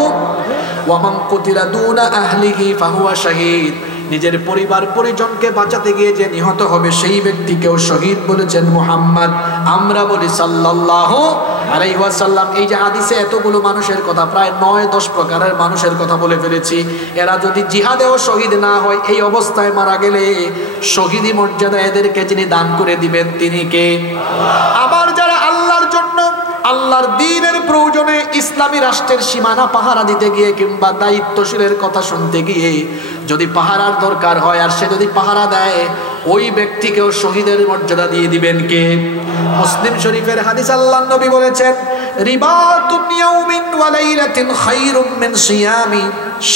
ওয়া মান কুতিলা দুনা আহলিহি ফাহুয়া শহীদ, নিজের পরিবার পরিজনকে বাঁচাতে গিয়ে যে নিহত হবে সেই ব্যক্তিকেও শহীদ বলেছেন মুহাম্মদ, আমরা বলি সাল্লাল্লাহু আলাইহি ওয়াসাল্লাম। এই যে হাদিসে এতগুলো মানুষের কথা, প্রায় 9-10 প্রকারের মানুষের কথা বলে ফেলেছি, এরা যদি জিহাদেও শহীদ না হয়, এই অবস্থায় মারা গেলে শহীদি মর্যাদা এদেরকে যিনি দান করে দিবেন তিনি কে? আবার যারা আল্লাহর জন্য, আল্লাহর দ্বীনের প্রয়োজনে ইসলামী রাষ্ট্রের সীমানা পাহারা দিতে গিয়ে কিংবা দায়িত্বশীলের কথা শুনতে গিয়ে যদি পাহারার দরকার হয় আর সে যদি পাহারা দেয়, ওই ব্যক্তিকেও শহীদের মর্যাদা দিয়ে দিবেন কে? মুসলিম শরীফের হাদিস, আল্লাহর নবী বলেছেন, রিবাতুন ইয়াউমিন ওয়া লাইলাতিন খায়রুম মিন সিয়ামি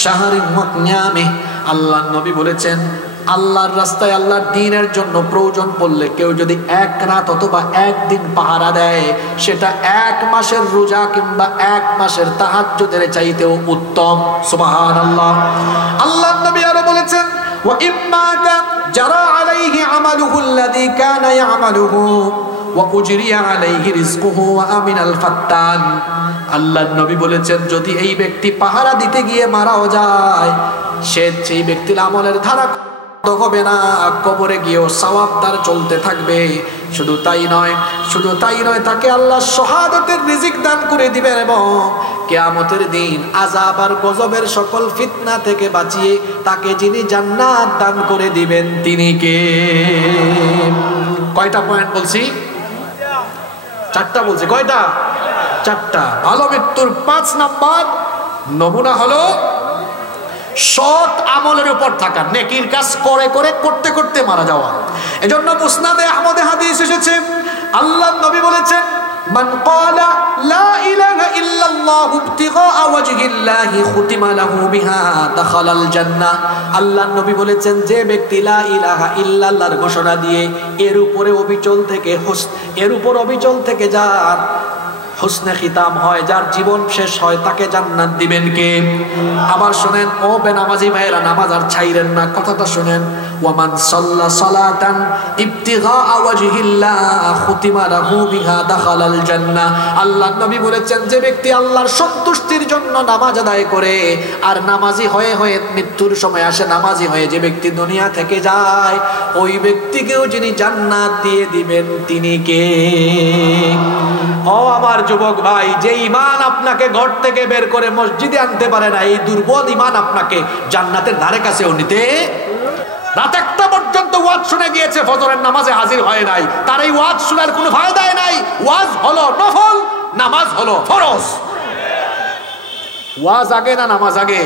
শাহরিন ওয়া কিয়ামি। আল্লাহর নবী বলেছেন, আল্লাহর রাস্তায় আল্লাহর দ্বীনের জন্য প্রয়োজন পড়লে কেউ যদি এক রাত অথবা একদিন পাহারা দেয়, সেটা 1 মাসের রোজা কিংবা 1 মাসের তাহাজ্জুদের চাইতেও উত্তম। সুবহানাল্লাহ। আল্লাহর নবী আরো বলেছেন, ওয়া ইম্মাতা জারা আলাইহি আমালুহু আল্লাযী কানা ইয়ামালুহু ওয়া উজরিয়া আলাইহি রিজকুহু ওয়া আমিনাল ফাত্তান। আল্লাহর নবী বলেছেন, যদি এই ব্যক্তি পাহারা দিতে গিয়ে মারাও যায়, সেই ব্যক্তির আমলের ধারা হবে না, কবরে গিয়েও সওয়াব তার চলতে থাকবে। শুধু তাই নয়, তাকে আল্লাহ শাহাদাতের রিজিক দান করে দিবেন এবং কিয়ামতের দিন আযাব আর গজবের সকল ফিতনা থেকে বাঁচিয়ে তাকে যিনি জান্নাত দান করে দিবেন তিনি কে? কয়টা পয়েন্ট বলছি? 4টা বলছি। কয়টা? 4টা। ভালো মৃত্যুর 5 নাম্বার নমুনা হলো সৎ আমলের উপর থাকা, নেকির কাজ করতে করতে মারা যাওয়া। এজন্য মুসনাদে আহমদে হাদিস এসেছে, আল্লাহর নবী বলেছেন, মান ক্বালা লা ইলাহা ইল্লাল্লাহু ইবতিগা ওয়াজহিল্লাহি খুতিমা লাহু বিহা দাখালাল জান্নাহ। আল্লাহর নবী বলেছেন, যে ব্যক্তি লা ইলাহা ইল্লাল্লাহর ঘোষণা দিয়ে এর উপর অবিচল থেকে যার হুসনে খিতাম হয়, যার জীবন শেষ হয়, তাকে জান্নাত দিবেন কে? আবার শুনেন, ও বেনামাজি ভাইরা, নামাজ আর ছাইরেন না, কথাটা শুনেন। ওয়ামান সাল্লা সালাতান ইবতিগা ওয়াজহিল্লাহ খুতিমা লাহু বিহা দাখালাল জান্নাহ। আল্লাহর নবী বলেছেন, যে ব্যক্তি আল্লাহর সন্তুষ্টির জন্য নামাজ আদায় করে আর নামাজি হয়ে মৃত্যুর সময় আসে নামাজি হয়ে যে ব্যক্তি দুনিয়া থেকে যায়, ওই ব্যক্তিকেও যিনি জান্নাত দিয়ে দিবেন তিনি কে? ও আমার যুবক ভাই, যে ঈমান আপনাকে ঘর থেকে বের করে মসজিদে আনতে পারে না, এই দুর্বল ঈমান আপনাকে জান্নাতের ধারে কাছেও নিতে। রাত 1টা পর্যন্ত ওয়াজ শুনে গিয়েছে, ফজরের নামাজে হাজির হয় নাই, তার এই ওয়াজ শোনার কোনো ফায়দাই নাই। ওয়াজ হলো নফল, নামাজ হলো ফরজ। ওয়াজ আগে না নামাজ আগে?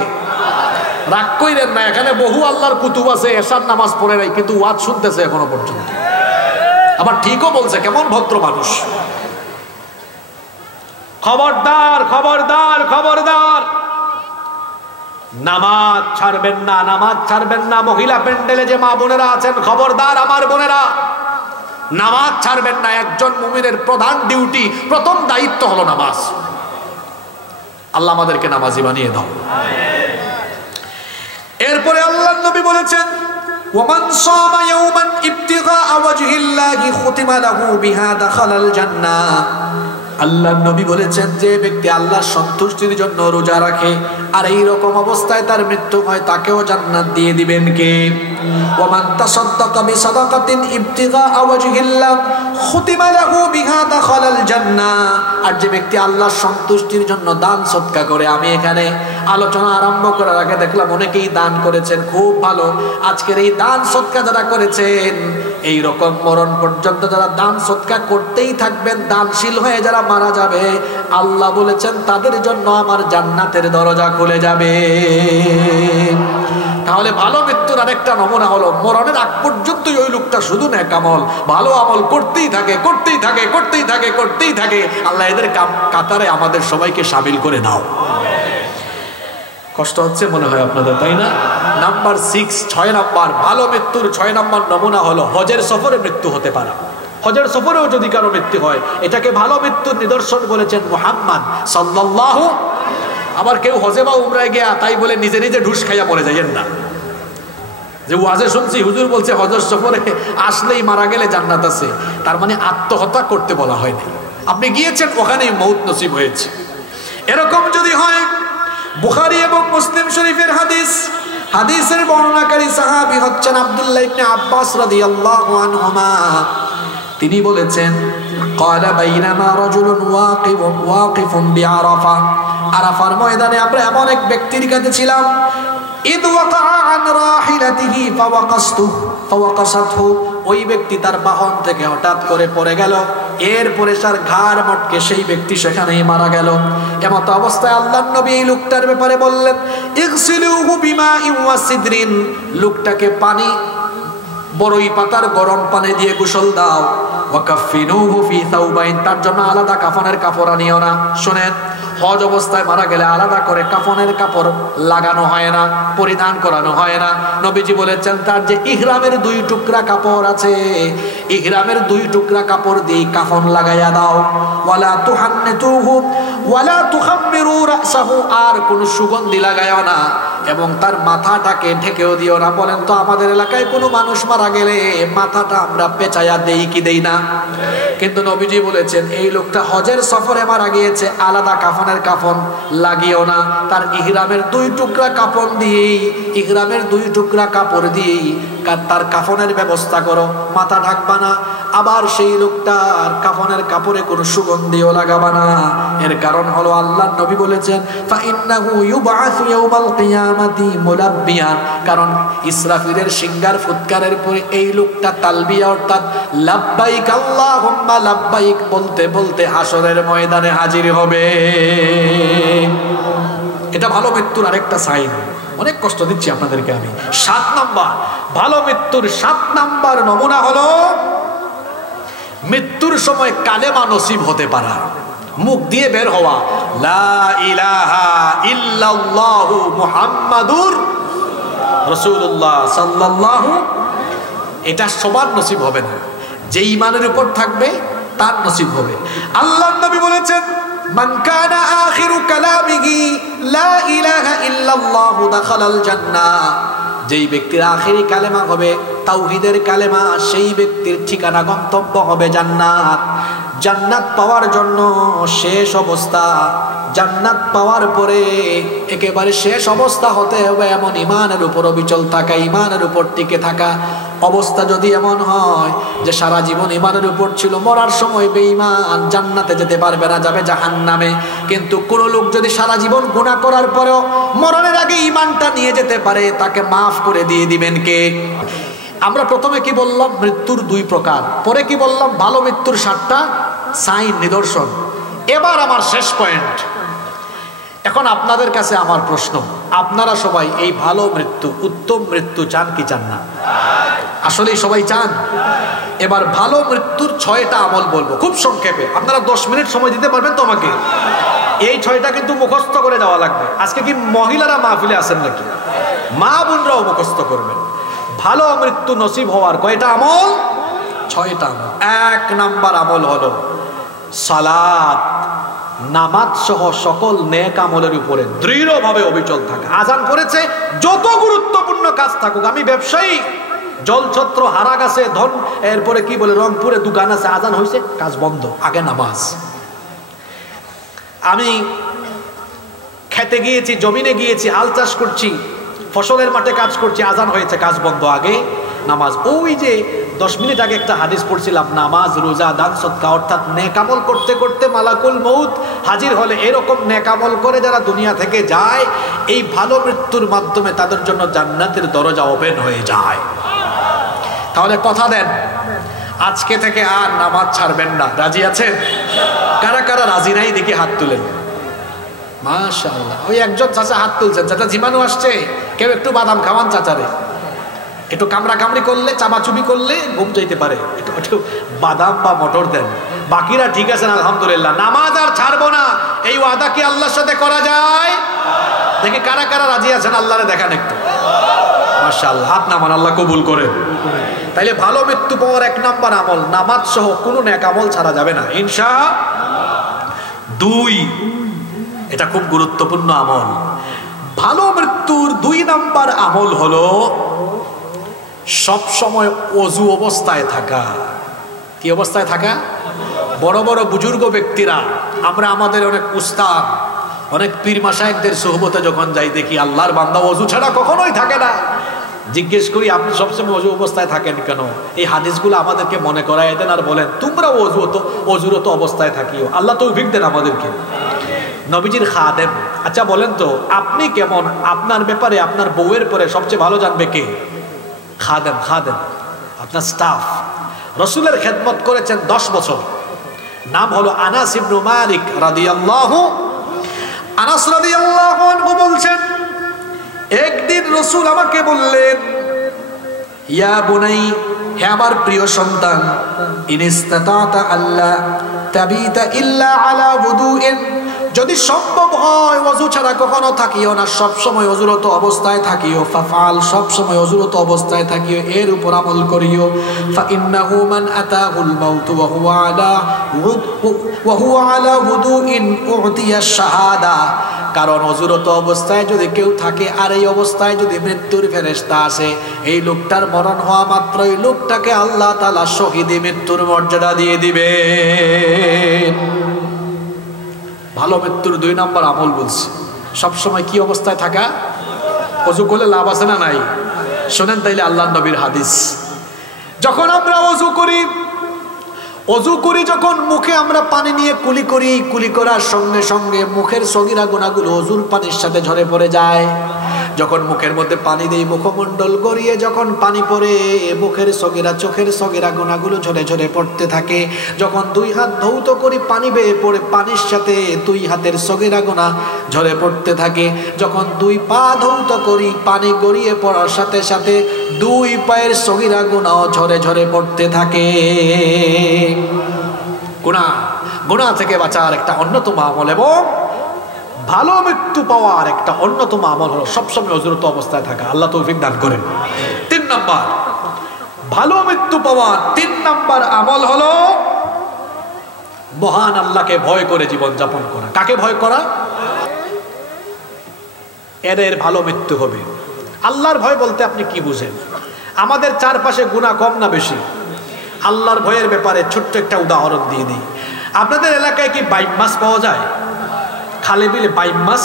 রাগ কইরেন না, এখানে বহু আল্লাহর কুতুব আছে এশার নামাজ পড়ে নাই, কিন্তু ওয়াজ শুনতেছে এখনো পর্যন্ত। আবার ঠিকও বলছে, কেমন ভদ্র মানুষ। খবরদার খবরদার খবরদার, নামাজ ছাড়বেন না। মহিলা প্যান্ডেলে যে মা বোনেরা আছেন, খবরদার আমার বোনেরা, নামাজ ছাড়বেন না। একজন মুমিনের প্রধান ডিউটি, প্রথম দায়িত্ব হলো নামাজ। আল্লাহ আমাদেরকে নামাজি বানিয়ে দাও। এরপরে আল্লাহর নবী বলেছেন, ওয়ামান সামা ইয়াওমান ইবতিগা ওয়াজহিল্লাহি খুতিমা লাহু বিহা দাখালাল জান্নাহ। আল্লাহর নবী বলেছেন, যে ব্যক্তি আল্লাহর সন্তুষ্টির জন্য রোজা রাখে আর এই রকম অবস্থায় তার মৃত্যু হয়, তাকেও জান্নাত দিয়ে দিবেন কে? ওয়ামান তাসাদদাকা বিসাদাকাতিন ইবতিগা ওয়াজহিল্লাহ খুতিমা লাহু বিহা দাখালাল জান্নাহ। আর যে ব্যক্তি আল্লাহর সন্তুষ্টির জন্য দান সদকা করে, আমি এখানে আলোচনা আরম্ভ করার আগে দেখলাম অনেকেই দান করেছেন, খুব ভালো। আজকের এই দান সদকা যারা করেছেন, এই রকম মরণ পর্যন্ত যারা দান সদকা করতেই থাকবেন, দানশীল হয়ে যারা মারা যাবে, আল্লাহ বলেছেন তাদের জন্য আমার জান্নাতের দরজা খুলে যাবে। তাহলে ভালো মৃত্যুর আরেকটা নমুনা হলো, মরণের আগ পর্যন্তই ওই লোকটা শুধু নেক আমল, ভালো আমল করতেই থাকে। আল্লাহ এদের কাতারে আমাদের সবাইকে শামিল করে দাও। কষ্ট হচ্ছে মনে হয় আপনাদের, তাই না? নাম্বার 6 নাম্বার ভালো মৃত্যুর 6 নাম্বার নমুনা হলো হজের সফরে মৃত্যু হতে পারে। হজের সফরেও যদি কারো মৃত্যু হয়, এটাকে ভালো মৃত্যুর নিদর্শন বলেছেন মুহাম্মদ সাল্লাল্লাহু। আবার কেউ হজে বা উমরায় গিয়া তাই বলে নিজে নিজে ঢুস খাইয়া পড়ে যাইয়েন না, যে ওয়াজে শুনছি হুজুর বলছে হজের সফরে আসলেই মারা গেলে জান্নাত আছে, তার মানে আত্মহত্যা করতে বলা হয়নি। আপনি গিয়েছেন, ওখানেই মউত নসিব হয়েছে। এরকম যদি হয়, বুখারী এবং মুসলিম শরীফের হাদিসের বর্ণনাকারী সাহাবী হচ্ছেন আব্দুল্লাহ ইবনে আব্বাস রাদিয়াল্লাহু আনহুমা। তিনি বলেছেন, ক্বালা বাইনামা রাজুলুন ওয়াকিফুন বিআরাফা। আরাফার ময়দানে আমরা এমন এক ব্যক্তির কাছে ছিলাম, ইদ ওয়াকা আন রাহিলাতিহি ফাওয়াকাসাতহু। ওই ব্যক্তি তার বাহন থেকে হঠাৎ করে পড়ে গেল, এরপরে তার ঘাড় মটকে সেই ব্যক্তি সেখানেই মারা গেল। এমত অবস্থায় আল্লাহর নবী এই লোকটার ব্যাপারে বললেন, ইগসিলুহু বিমাইন ওয়া সিদরিন। লোকটাকে পানি, বড়ই পাতার গরম পানি দিয়ে গোসল দাও। ওয়া কাফিনুহু ফি সাওবাইন। তার জন্য আলাদা কাফনের কাপড় আনিও না। শুনেন, হজ অবস্থায় মারা গেলে আলাদা করে কাফনের কাপড় লাগানো হয় না, পরিধান করানো হয় না। নবীজি বলেছেন তার যে ইহরামের 2 টুকরা কাপড় আছে, ইহরামের 2 টুকরা কাপড় দিয়ে কাফন লাগাইয়া দাও। ওয়ালা তুহান্নিতুহু ওয়ালা তুখাম্মিরু রাসাহু, আর কোন সুগন্ধি লাগায়ও না এবং তার মাথাটাকে ঢেকেও দিও না। বলেন তো আমাদের এলাকায় কোনো মানুষ মারা গেলে মাথাটা আমরা পেঁচাইয়া দেই কি দেই না? কিন্তু নবীজি বলেছেন এই লোকটা হজের সফরে মারা গিয়েছে, আলাদা কাফনের কাফন লাগিও না, তার ইহরামের 2 টুকরা কাপড় দিয়ে, ইহরামের 2 টুকরা কাপড় দিয়ে তার কাফনের ব্যবস্থা করো, মাথা ঢাকবা না। আবার সেই লোকটার কাফনের কাপড়ে কোনো সুগন্ধিও লাগাবা না। এর কারণ হলো আল্লাহর নবী বলেছেন ফাইন্নাহু ইউবআসু ইয়াউমাল কিয়ামাতি মুলাব্বিয়ান, কারণ ইসরাফিলের সিঙ্গার ফুৎকারের পরে এই লোকটা তালবিয়া অর্থাৎ লাব্বাইক আল্লাহুম্মা লাব্বাইক বলতে বলতে হাসরের ময়দানে হাজির হবে। এটা ভালো মৃত্যুর আরেকটা সাইন। অনেক কষ্ট দিচ্ছি আপনাদেরকে আমি। 7 নাম্বার ভালো মৃত্যুর 7 নাম্বার নমুনা হলো মৃত্যুর সময় কালেমা নসিব হতে পারা, মুখ দিয়ে বের হওয়া লা ইলাহা ইল্লাল্লাহু মুহাম্মাদুর রাসূলুল্লাহ সাল্লাল্লাহু। এটা সবার নসিব হবে না, যে ঈমানের উপর থাকবে তার নসিব হবে। আল্লাহর নবী বলেছেন মান কানা আখিরু কালামিহি লা ইলাহা ইল্লাল্লাহু দাখালাল জান্নাহ, যেই ব্যক্তির আখেরি কালেমা হবে তাওহীদের কালেমা, সেই ব্যক্তির ঠিকানা গন্তব্য হবে জান্নাত। জান্নাত পাওয়ার জন্য শেষ অবস্থা, জান্নাত পাওয়ার পরে একেবারে শেষ অবস্থা হতে হবে এমন ঈমানের উপর অবিচল থাকা, ঈমানের উপর টিকে থাকা। অবস্থা যদি এমন হয় যে সারা জীবন ঈমানের উপর ছিল, মরার সময় বেঈমান, জান্নাতে যেতে পারবে না, যাবে জাহান্নামে। কিন্তু কোন লোক যদি সারা জীবন গুনাহ করার পরেও মরণের আগে ঈমানটা নিয়ে যেতে পারে, তাকে মাফ করে দিয়ে দিবেন কে? আমরা প্রথমে কি বললাম? মৃত্যুর 2 প্রকার। পরে কি বললাম? ভালো মৃত্যুর 7টা সাইন, নিদর্শন। এবার আমার শেষ পয়েন্ট। এখন আপনাদের কাছে আমার প্রশ্ন, আপনারা সবাই এই ভালো মৃত্যু, উত্তম মৃত্যু চান কি চান না? আসলেই সবাই চান? এবার ভালো মৃত্যুর 6টা আমল বলবো খুব সংক্ষেপে। আপনারা 10 মিনিট সময় দিতে পারবেন তো আমাকে? এই 6টা কিন্তু মুখস্থ করে যাওয়া লাগবে। আজকে কি মহিলারা মাহফিলে আছেন নাকি? মা বোনরাও মুখস্থ করবেন। ভালো মৃত্যু নসিব হওয়ার কয়টা আমল? 6টা আমল। 1 নাম্বার আমল হলো সালাত, নামাজ সহ সকল নেক আমলের উপরে দৃঢ়ভাবে অবিচল থাকা। আজান করেছে, যত গুরুত্বপূর্ণ কাজ থাকুক, আমি ব্যবসায়ী, জলছত্র হারা গেছে, ধন, এরপরে কি বলে রংপুরে দোকান আছে, আজান হয়েছে, কাজ বন্ধ, আগে নামাজ। আমি খেতে গিয়েছি, জমিনে গিয়েছি, হাল চাষ করছি, ফসলের মাঠে কাজ করছি, আজান হয়েছে, কাজ বন্ধ, আগে নামাজ। ওই যে 10 মিনিট আগে একটা হাদিস পড়ছিলাম, নামাজ, রোজা, দান, সদকা, অর্থাৎ নেকামল করতে করতে মালাকুল মউত হাজির হলে এরকম নেকামল করে যারা দুনিয়া থেকে যায়, এই ভালো মৃত্যুর মাধ্যমে তাদের জন্য জান্নাতের দরজা ওপেন হয়ে যায়। তাহলে কথা দেন আজকে থেকে আর নামাজ ছাড়বেন না। রাজি আছেন? কারা কারা রাজি নাই দেখি হাত তুলেন। মাশাআল্লাহ। ওই একজন চাচা হাত তুলছেন। চাচা জীবাণু আসছে, কেউ একটু বাদাম খাওয়ান চাচারে। একটু কামড়া কামড়ি করলে, চাপাচুপি করলে ঘুম যাইতে পারে, একটু বাদাম বা মটর দেন। বাকিরা ঠিক আছেন আলহামদুলিল্লাহ। নামাজ আর ছাড়বো না, এই ওয়াদা কি আল্লাহর সাথে করা যায়? দেখি কারা কারা রাজি আছেন, আল্লাহরে দেখান একটু। মাশাআল্লাহ, হাত নামান, আল্লাহ কবুল করে। তাইলে ভালো মৃত্যু পাওয়ার 1 নাম্বার আমল নামাজ সহ কোনো নেক আমল ছাড়া যাবে না ইনশাআল্লাহ। 2, এটা খুব গুরুত্বপূর্ণ আমল। ভালো মৃত্যুর 2 নাম্বার আমল হলো সব সময় ওযু অবস্থায় থাকা। কি অবস্থায় থাকা? বড় বড় বুজুর্গ ব্যক্তিরা, আমরা আমাদের অনেক উস্তাদ, অনেক পীর মাশায়েখদের সোহবতে যখন যাই, দেখি আল্লাহর বান্দা ওযু ছাড়া কখনোই থাকে না। জিজ্ঞেস করি আপনি সবসময় ওযু অবস্থায় থাকেন কেন? এই হাদিসগুলো আমাদেরকে মনে করায় দেন আর বলেন তোমরা ওযুরত অবস্থায় থাকিও। আল্লাহ তৌফিক দেন আমাদেরকে। নবীজির খাদেম। আচ্ছা বলেন তো আপনি কেমন? আপনার ব্যাপারে আপনার বউয়ের পরে সবচেয়ে ভালো জানবে কে? খাদেম। খাদেম আপনার স্টাফ। রাসূলের খেদমত করেছেন 10 বছর। নাম হলো আনাস ইবনে মালিক রাদিয়াল্লাহু। আনাস রাদিয়াল্লাহু আনহু বলছেন, একদিন রাসূল আমাকে বললেন, ইয়া বুনাই, হে আমার প্রিয় সন্তান, ইনিস্তাতাতা আল্লাহ তাবিতা ইল্লা আলা wudu'in, যদি সম্ভব হয় ওযু ছাড়া কখনো থাকিও না, সব সময় ওযুরত অবস্থায় থাকিও। ফাফআল, সব সময় ওযুরত অবস্থায় থাকিও, এর উপর আমল করিও। ফাইন্নাহু মান আতাহুল মাউত ওয়া হুয়া আলা হুদুইন উতিয়া শাহাদা। কারণ ওযুরত অবস্থায় যদি কেউ থাকে আর এই অবস্থায় যদি মৃত্যুর ফেরেশতা আসে, এই লোকটার মরণ হওয়া মাত্রই লোকটাকে আল্লাহ তাআলা শহীদি মৃত্যুর মর্যাদা দিয়ে দিবে। ভালো মৃত্যুর 2 নম্বর আমল বলছি, সবসময় কি অবস্থায় থাকা? ওযু করলে লাভ আছে না নাই? শোনেন তাইলে আল্লাহর নবীর হাদিস। যখন আমরা ওযু করি যখন মুখে আমরা পানি নিয়ে কুলি করি, কুলি করার সঙ্গে সঙ্গে মুখের সগীরা গুনাহগুলো ওযুর পানির সাথে ঝরে পড়ে যায়। যখন মুখের মধ্যে পানি দেই, মুখমণ্ডল গড়িয়ে যখন পানি পড়ে, মুখের সগীরা চোখের সগীরা গুনাহগুলো ঝরে ঝরে পড়তে থাকে। যখন 2 হাত ধৌত করি, পানি বেয়ে পড়ে পানির সাথে 2 হাতের সগীরা গুনাহ ঝরে পড়তে থাকে। যখন 2 পা ধৌত করি, পানি গড়িয়ে পড়ার সাথে সাথে 2 পায়ের সগীরা গুনাহ ঝরে ঝরে পড়তে থাকে। গুনাহ থেকে বাঁচার একটা অন্যতম আমল এবং ভালো মৃত্যু পাওয়ার একটা অন্যতম আমল হলো সবসময় ওযুরত অবস্থায় থাকা। আল্লাহ তৌফিক দান করেন। 3 নাম্বার ভালো মৃত্যু পাওয়ার 3 নাম্বার আমল হলো মহান আল্লাহকে ভয় করে জীবন যাপন করা। কাকে ভয় করা? এদের ভালো মৃত্যু হবে। আল্লাহর ভয় বলতে আপনি কি বুঝেন? আমাদের চারপাশে গুনাহ কম না বেশি? আল্লাহর ভয়ের ব্যাপারে ছোট্ট একটা উদাহরণ দিয়ে দিই। আপনাদের এলাকায় কি বাইম মাছ পাওয়া যায়? খালে বিলে বাইম মাছ?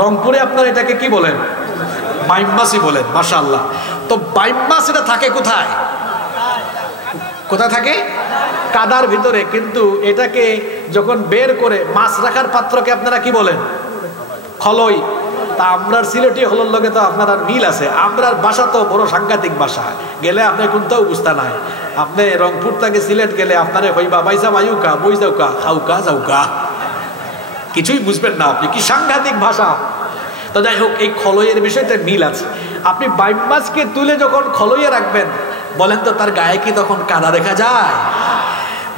রংপুরে আপনারা এটাকে কি বলেন? বাইম মাছই বলেন। মাশাআল্লাহ। তো বাইম মাছ এটা থাকে কোথায়? কোথায় থাকে? কাদার ভিতরে। কিন্তু এটাকে যখন বের করে মাছ রাখার পাত্রকে আপনারা কি বলেন? খলই। তা আমরার সিলেটি হলোর লগে তো আপনার মিল আছে। আমরার ভাষা তো বড় সাংঘাতিক ভাষা, গেলে আপনি কোনটাও বুঝতে নাই। আপনি রংপুর থেকে সিলেট গেলে আপনারে হইবা বাইসা মায়ুকা বই যাওকা খাউকা যাওকা, কিছুই বুঝবেন না আপনি। কি সাংঘাতিক ভাষা। তো যাই হোক, এই খলইয়ের বিষয়টা মিল আছে। আপনি বাইম মাছকে তুলে যখন খলইয়ে রাখবেন, বলেন তো তার গায়ে কি তখন কাদা দেখা যায়?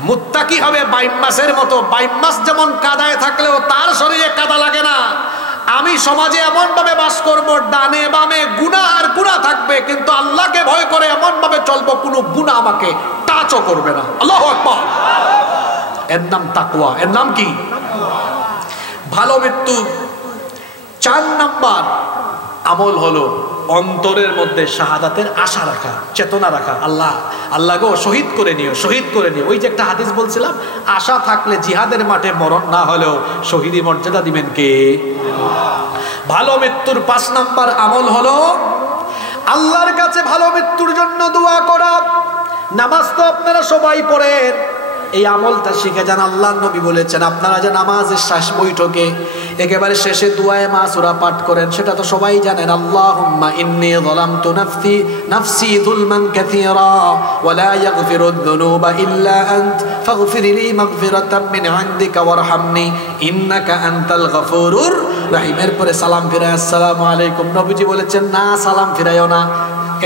মুত্তাকি হবে বাইম মাছের মতো। বাইম মাছ যেমন কাদায় থাকলেও তার শরীরে কাদা লাগে না। আমি সমাজে এমন ভাবে বাস করব, ডানে বামে গুনাহ আর গুনাহ থাকবে, কিন্তু আল্লাহকে ভয় করে এমন ভাবে চলবো কোনো গুনাহ আমাকে টাচও করবে না। আল্লাহু আকবার। এর নাম তাকওয়া। এর নাম কি? ভালো মৃত্যু 4 নাম্বার আমল হলো অন্তরের মধ্যে শাহাদাতের আশা রাখা, চেতনা রাখা। আল্লাহ গো শহীদ করে নিও, শহীদ করে নিও। ওই যে একটা হাদিস বলছিলাম, আশা থাকলে জিহাদের মাঠে মরণ না হলেও শহীদি মর্যাদা দিবেন কে? ভালো মৃত্যুর 5 নাম্বার আমল হলো আল্লাহর কাছে ভালো মৃত্যুর জন্য দোয়া করা। নামাজ তো আপনারা সবাই পড়েন, এই আমলটা শিখে যান। আল্লাহর নবী বলেছেন, আপনারা যে নামাজের শেষ বৈঠকে একেবারে শেষে দুআয়ে মাসুরা পাঠ করেন, সেটা তো সবাই জানেন। আল্লাহুম্মা ইন্নী যালামতু নাফসি যুলমান কাসীরা ওয়া লা ইয়াগফিরুয যুনুবা ইল্লা আনত ফাগফির লি মাগফিরাতাম মিন ইনদিকা ওয়ারহামনি ইন্নাকা আনতাল গফুরুর রহিম। এরপরে সালাম ফিরায় আসসালামু আলাইকুম। নবীজি বলেছেন, না সালাম ফিরায়ও না,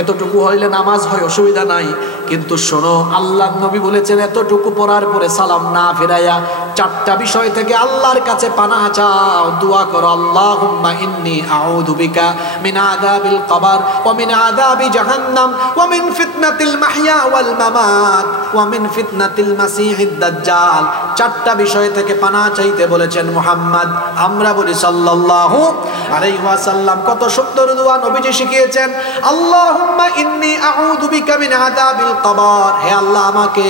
এতটুকু হইলে নামাজ হয়, অসুবিধা নাই। কিন্তু শোনো, আল্লাহর নবী বলেছেন এতটুকু পড়ার পরে সালাম না ফিরাইয়া 4টা বিষয় থেকে আল্লাহর কাছে পানাহ চাও, দোয়া করো। আল্লাহুম্মা ইন্নী আউযু বিকা মিন আযাবিল কবর ওয়া মিন আযাবি জাহান্নাম ওয়া মিন ফিতনাতিল মাহইয়া ওয়াল মামাত ওয়া মিন ফিতনাতিল মাসিহিদ দাজ্জাল। 4টা বিষয় থেকে পানাহ চাইতে বলেছেন মুহাম্মদ। আমরা বলি সাল্লাল্লাহু আলাইহি ওয়াসাল্লাম। কত সুন্দর দোয়া নবীজি শিখিয়েছেন। আল্লাহুম্মা ইন্নী আউযু বিকা মিন আযাবিল কবর, হে আল্লাহ আমাকে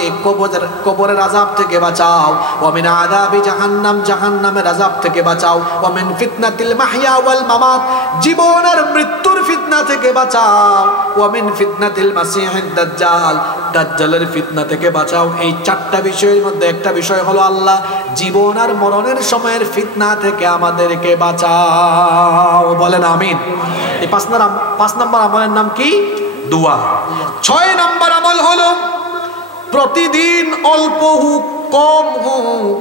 কবরের আযাব থেকে বাঁচাও। ওয়া মিন আযাবি জাহান্নাম, জাহান্নামের আযাব থেকে বাঁচাও। ওয়া মিন ফিতনাতিল মাহইয়া ওয়াল মামাত, জীবন আর মৃত্যুর ফিতনা থেকে বাঁচাও। ওয়া মিন ফিতনাতিল মাসিহিদ দাজ্জাল, দাজ্জালের ফিতনা থেকে বাঁচাও। এই 4টা বিষয়ের মধ্যে একটা বিষয় হলো আল্লাহ জীবন আর মরণের সময়ের ফিতনা থেকে আমাদেরকে বাঁচাও। বলেন আমিন। এই 5 নাম্বার আমলের নাম কি? দোয়া। 6 নাম্বার আমল হলো প্রতিদিন অল্প হোক কম হোক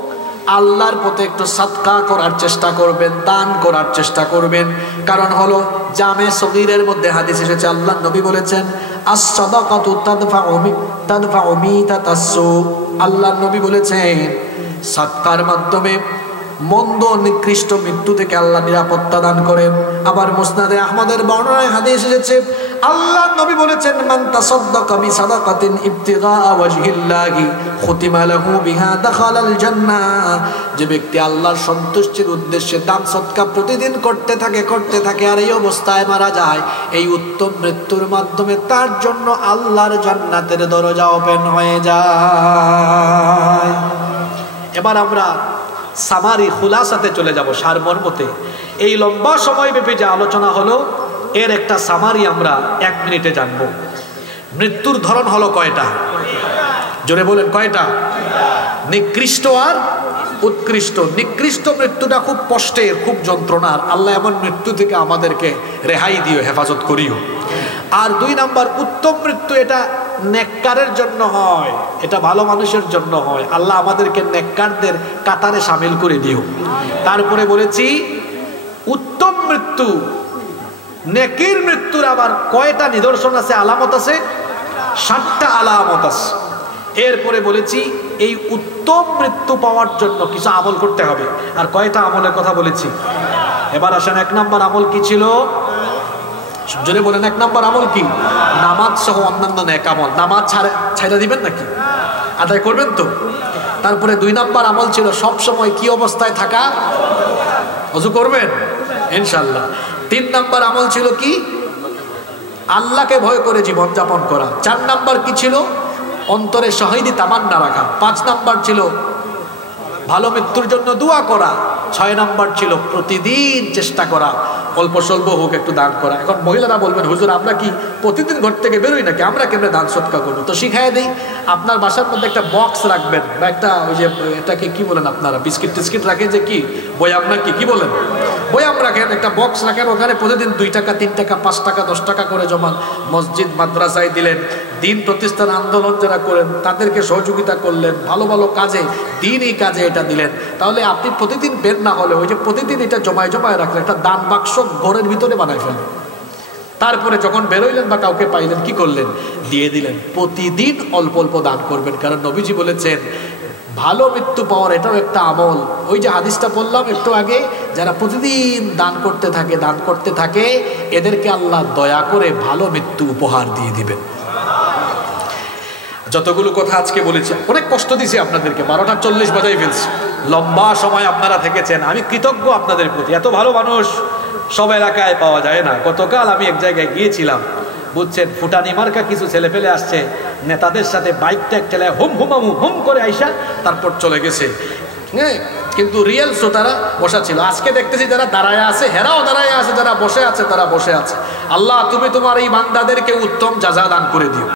আল্লাহর পথে একটু সাদকা করার চেষ্টা করবেন, দান করার চেষ্টা করবেন। কারণ হলো জামে সগীরের মধ্যে হাদিস এসেছে, আল্লাহর নবী বলেছেন আস-সাদাকাতু তাদফাউ মিতাতাস-সু। আল্লাহর নবী বলেছেন সাদকার মাধ্যমে মন্দ নিকৃষ্ট মৃত্যু থেকে আল্লাহ নিরাপত্তা দান করেন। আবার মুসনাদে আহমদের বর্ণনায় হাদিস এসেছে, আল্লাহ নবী বলেছেন, মান তাসাদদাকা বিসাদাকাতিন ইবতিগা ওয়াজহিল্লাহি খুতিমা লাহু বিহা দাখালাল জান্নাহ। যে ব্যক্তি আল্লাহর সন্তুষ্টির উদ্দেশ্যে দান সদকা প্রতিদিন করতে থাকে আর এই অবস্থায় মারা যায়, এই উত্তম মৃত্যুর মাধ্যমে তার জন্য আল্লাহর জান্নাতের দরজা ওপেন হয়ে যায়। এবার আমরা সামারি খুলাসাতে চলে যাব, সারমর্মতে। এই লম্বা সময় ব্যাপী যে আলোচনা হলো, এর একটা সামারি আমরা 1 মিনিটে জানবো। মৃত্যুর ধরন হলো কয়টা? জোরে বলেন, কয়টা? নিকৃষ্ট আর উৎকৃষ্ট। নিকৃষ্ট মৃত্যুটা খুব কষ্টের, খুব যন্ত্রণার। আল্লাহ এমন মৃত্যু থেকে আমাদেরকে রেহাই দিও, হেফাজত করিও। আর 2 নাম্বার উত্তম মৃত্যু, এটা নেককারের জন্য হয়, এটা ভালো মানুষের জন্য হয়। আল্লাহ আমাদেরকে নেককারদের কাতারে শামিল করে দিও। তারপরে বলেছি উত্তম মৃত্যু, নেকির মৃত্যুর আবার কয়টা নিদর্শন আছে, আলামত আছে? 7টা আলামত আছে। এরপরে বলেছি এই উত্তম মৃত্যু পাওয়ার জন্য কিছু আমল করতে হবে। আর কয়টা আমলের কথা বলেছি? এবার আসেন 1 নাম্বার আমল কি ছিল? জোরে বলেন, 1 নাম্বার আমল কি? নামাজ সহ অন্যান্য নেক আমল। নামাজ ছাইড়া দিবেন নাকি? আদায় করবেন তো? তারপরে 2 নাম্বার আমল ছিল সব সময় কি অবস্থায় থাকা? ওযু করবেন ইনশাআল্লাহ। 3 নাম্বার আমল ছিল কি? আল্লাহকে ভয় করে জীবন যাপন করা। 4 নাম্বার কি ছিল? অন্তরে শহীদি তামান্না রাখা। 5 নাম্বার ছিল ভালো মৃত্যুর জন্য দোয়া করা। 6 নাম্বার ছিল প্রতিদিন চেষ্টা করা, অল্প স্বল্প হোক একটু দান করা। এখন মহিলারা বলবেন, হুজুর আমরা কি প্রতিদিন ঘর থেকে বেরোই নাকি, আমরা কেমনে দান সৎকা করবো? তো শিখাই দিই, আপনার বাসার মধ্যে একটা বক্স রাখবেন, বা একটা ওই যে এটাকে কি বলেন আপনারা, বিস্কিট টিস্কিট রাখেন যে কি বয়াম নাকি কি বলেন, বয়াম রাখেন, একটা বক্স রাখেন, ওখানে প্রতিদিন 2 টাকা 3 টাকা 5 টাকা 10 টাকা করে জমান। মসজিদ মাদ্রাসায় দিলেন, দিন প্রতিষ্ঠান আন্দোলন যারা করেন তাদেরকে সহযোগিতা করলেন, ভালো ভালো কাজে দিনই কাজে এটা দিলেন। তাহলে আপনি প্রতিদিন বের না হলে ওই যে প্রতিদিন এটা জমায় রাখলেন, একটা দান বাক্স ঘরের ভিতরে বানায় ফেলেন। তারপরে যখন বেরোইলেন বা কাউকে পাইলেন, কি করলেন? দিয়ে দিলেন। প্রতিদিন অল্প অল্প দান করবেন, কারণ নবীজি বলেছেন ভালো মৃত্যু পাওয়ার এটাও একটা আমল। ওই যে হাদিসটা বললাম একটু আগে, যারা প্রতিদিন দান করতে থাকে এদেরকে আল্লাহ দয়া করে ভালো মৃত্যু উপহার দিয়ে দিবেন। যতগুলো কথা আজকে বলেছি, অনেক কষ্ট দিয়েছি আপনাদেরকে, 12টা 40 বাজাই ফেলছি। লম্বা সময় আপনারা থেকেছেন, আমি কৃতজ্ঞ আপনাদের প্রতি। এত ভালো মানুষ সব এলাকায় পাওয়া যায় না। গতকাল আমি এক জায়গায় গিয়েছিলাম, বুঝছেন, ফুটানি মার্কা কিছু ছেলে ফেলে আসছে, নেতাদের সাথে বাইক ট্যাগ চালায় হুম করে আইসা তারপর চলে গেছে। হ্যাঁ, কিন্তু রিয়েল শ্রোতারা বসা ছিল। আজকে দেখতেছি যারা দাঁড়ায় আছে হেরাও দাঁড়ায় আছে, যারা বসে আছে তারা বসে আছে। আল্লাহ তুমি তোমার এই বান্দাদেরকে উত্তম জাযা দান করে দিও।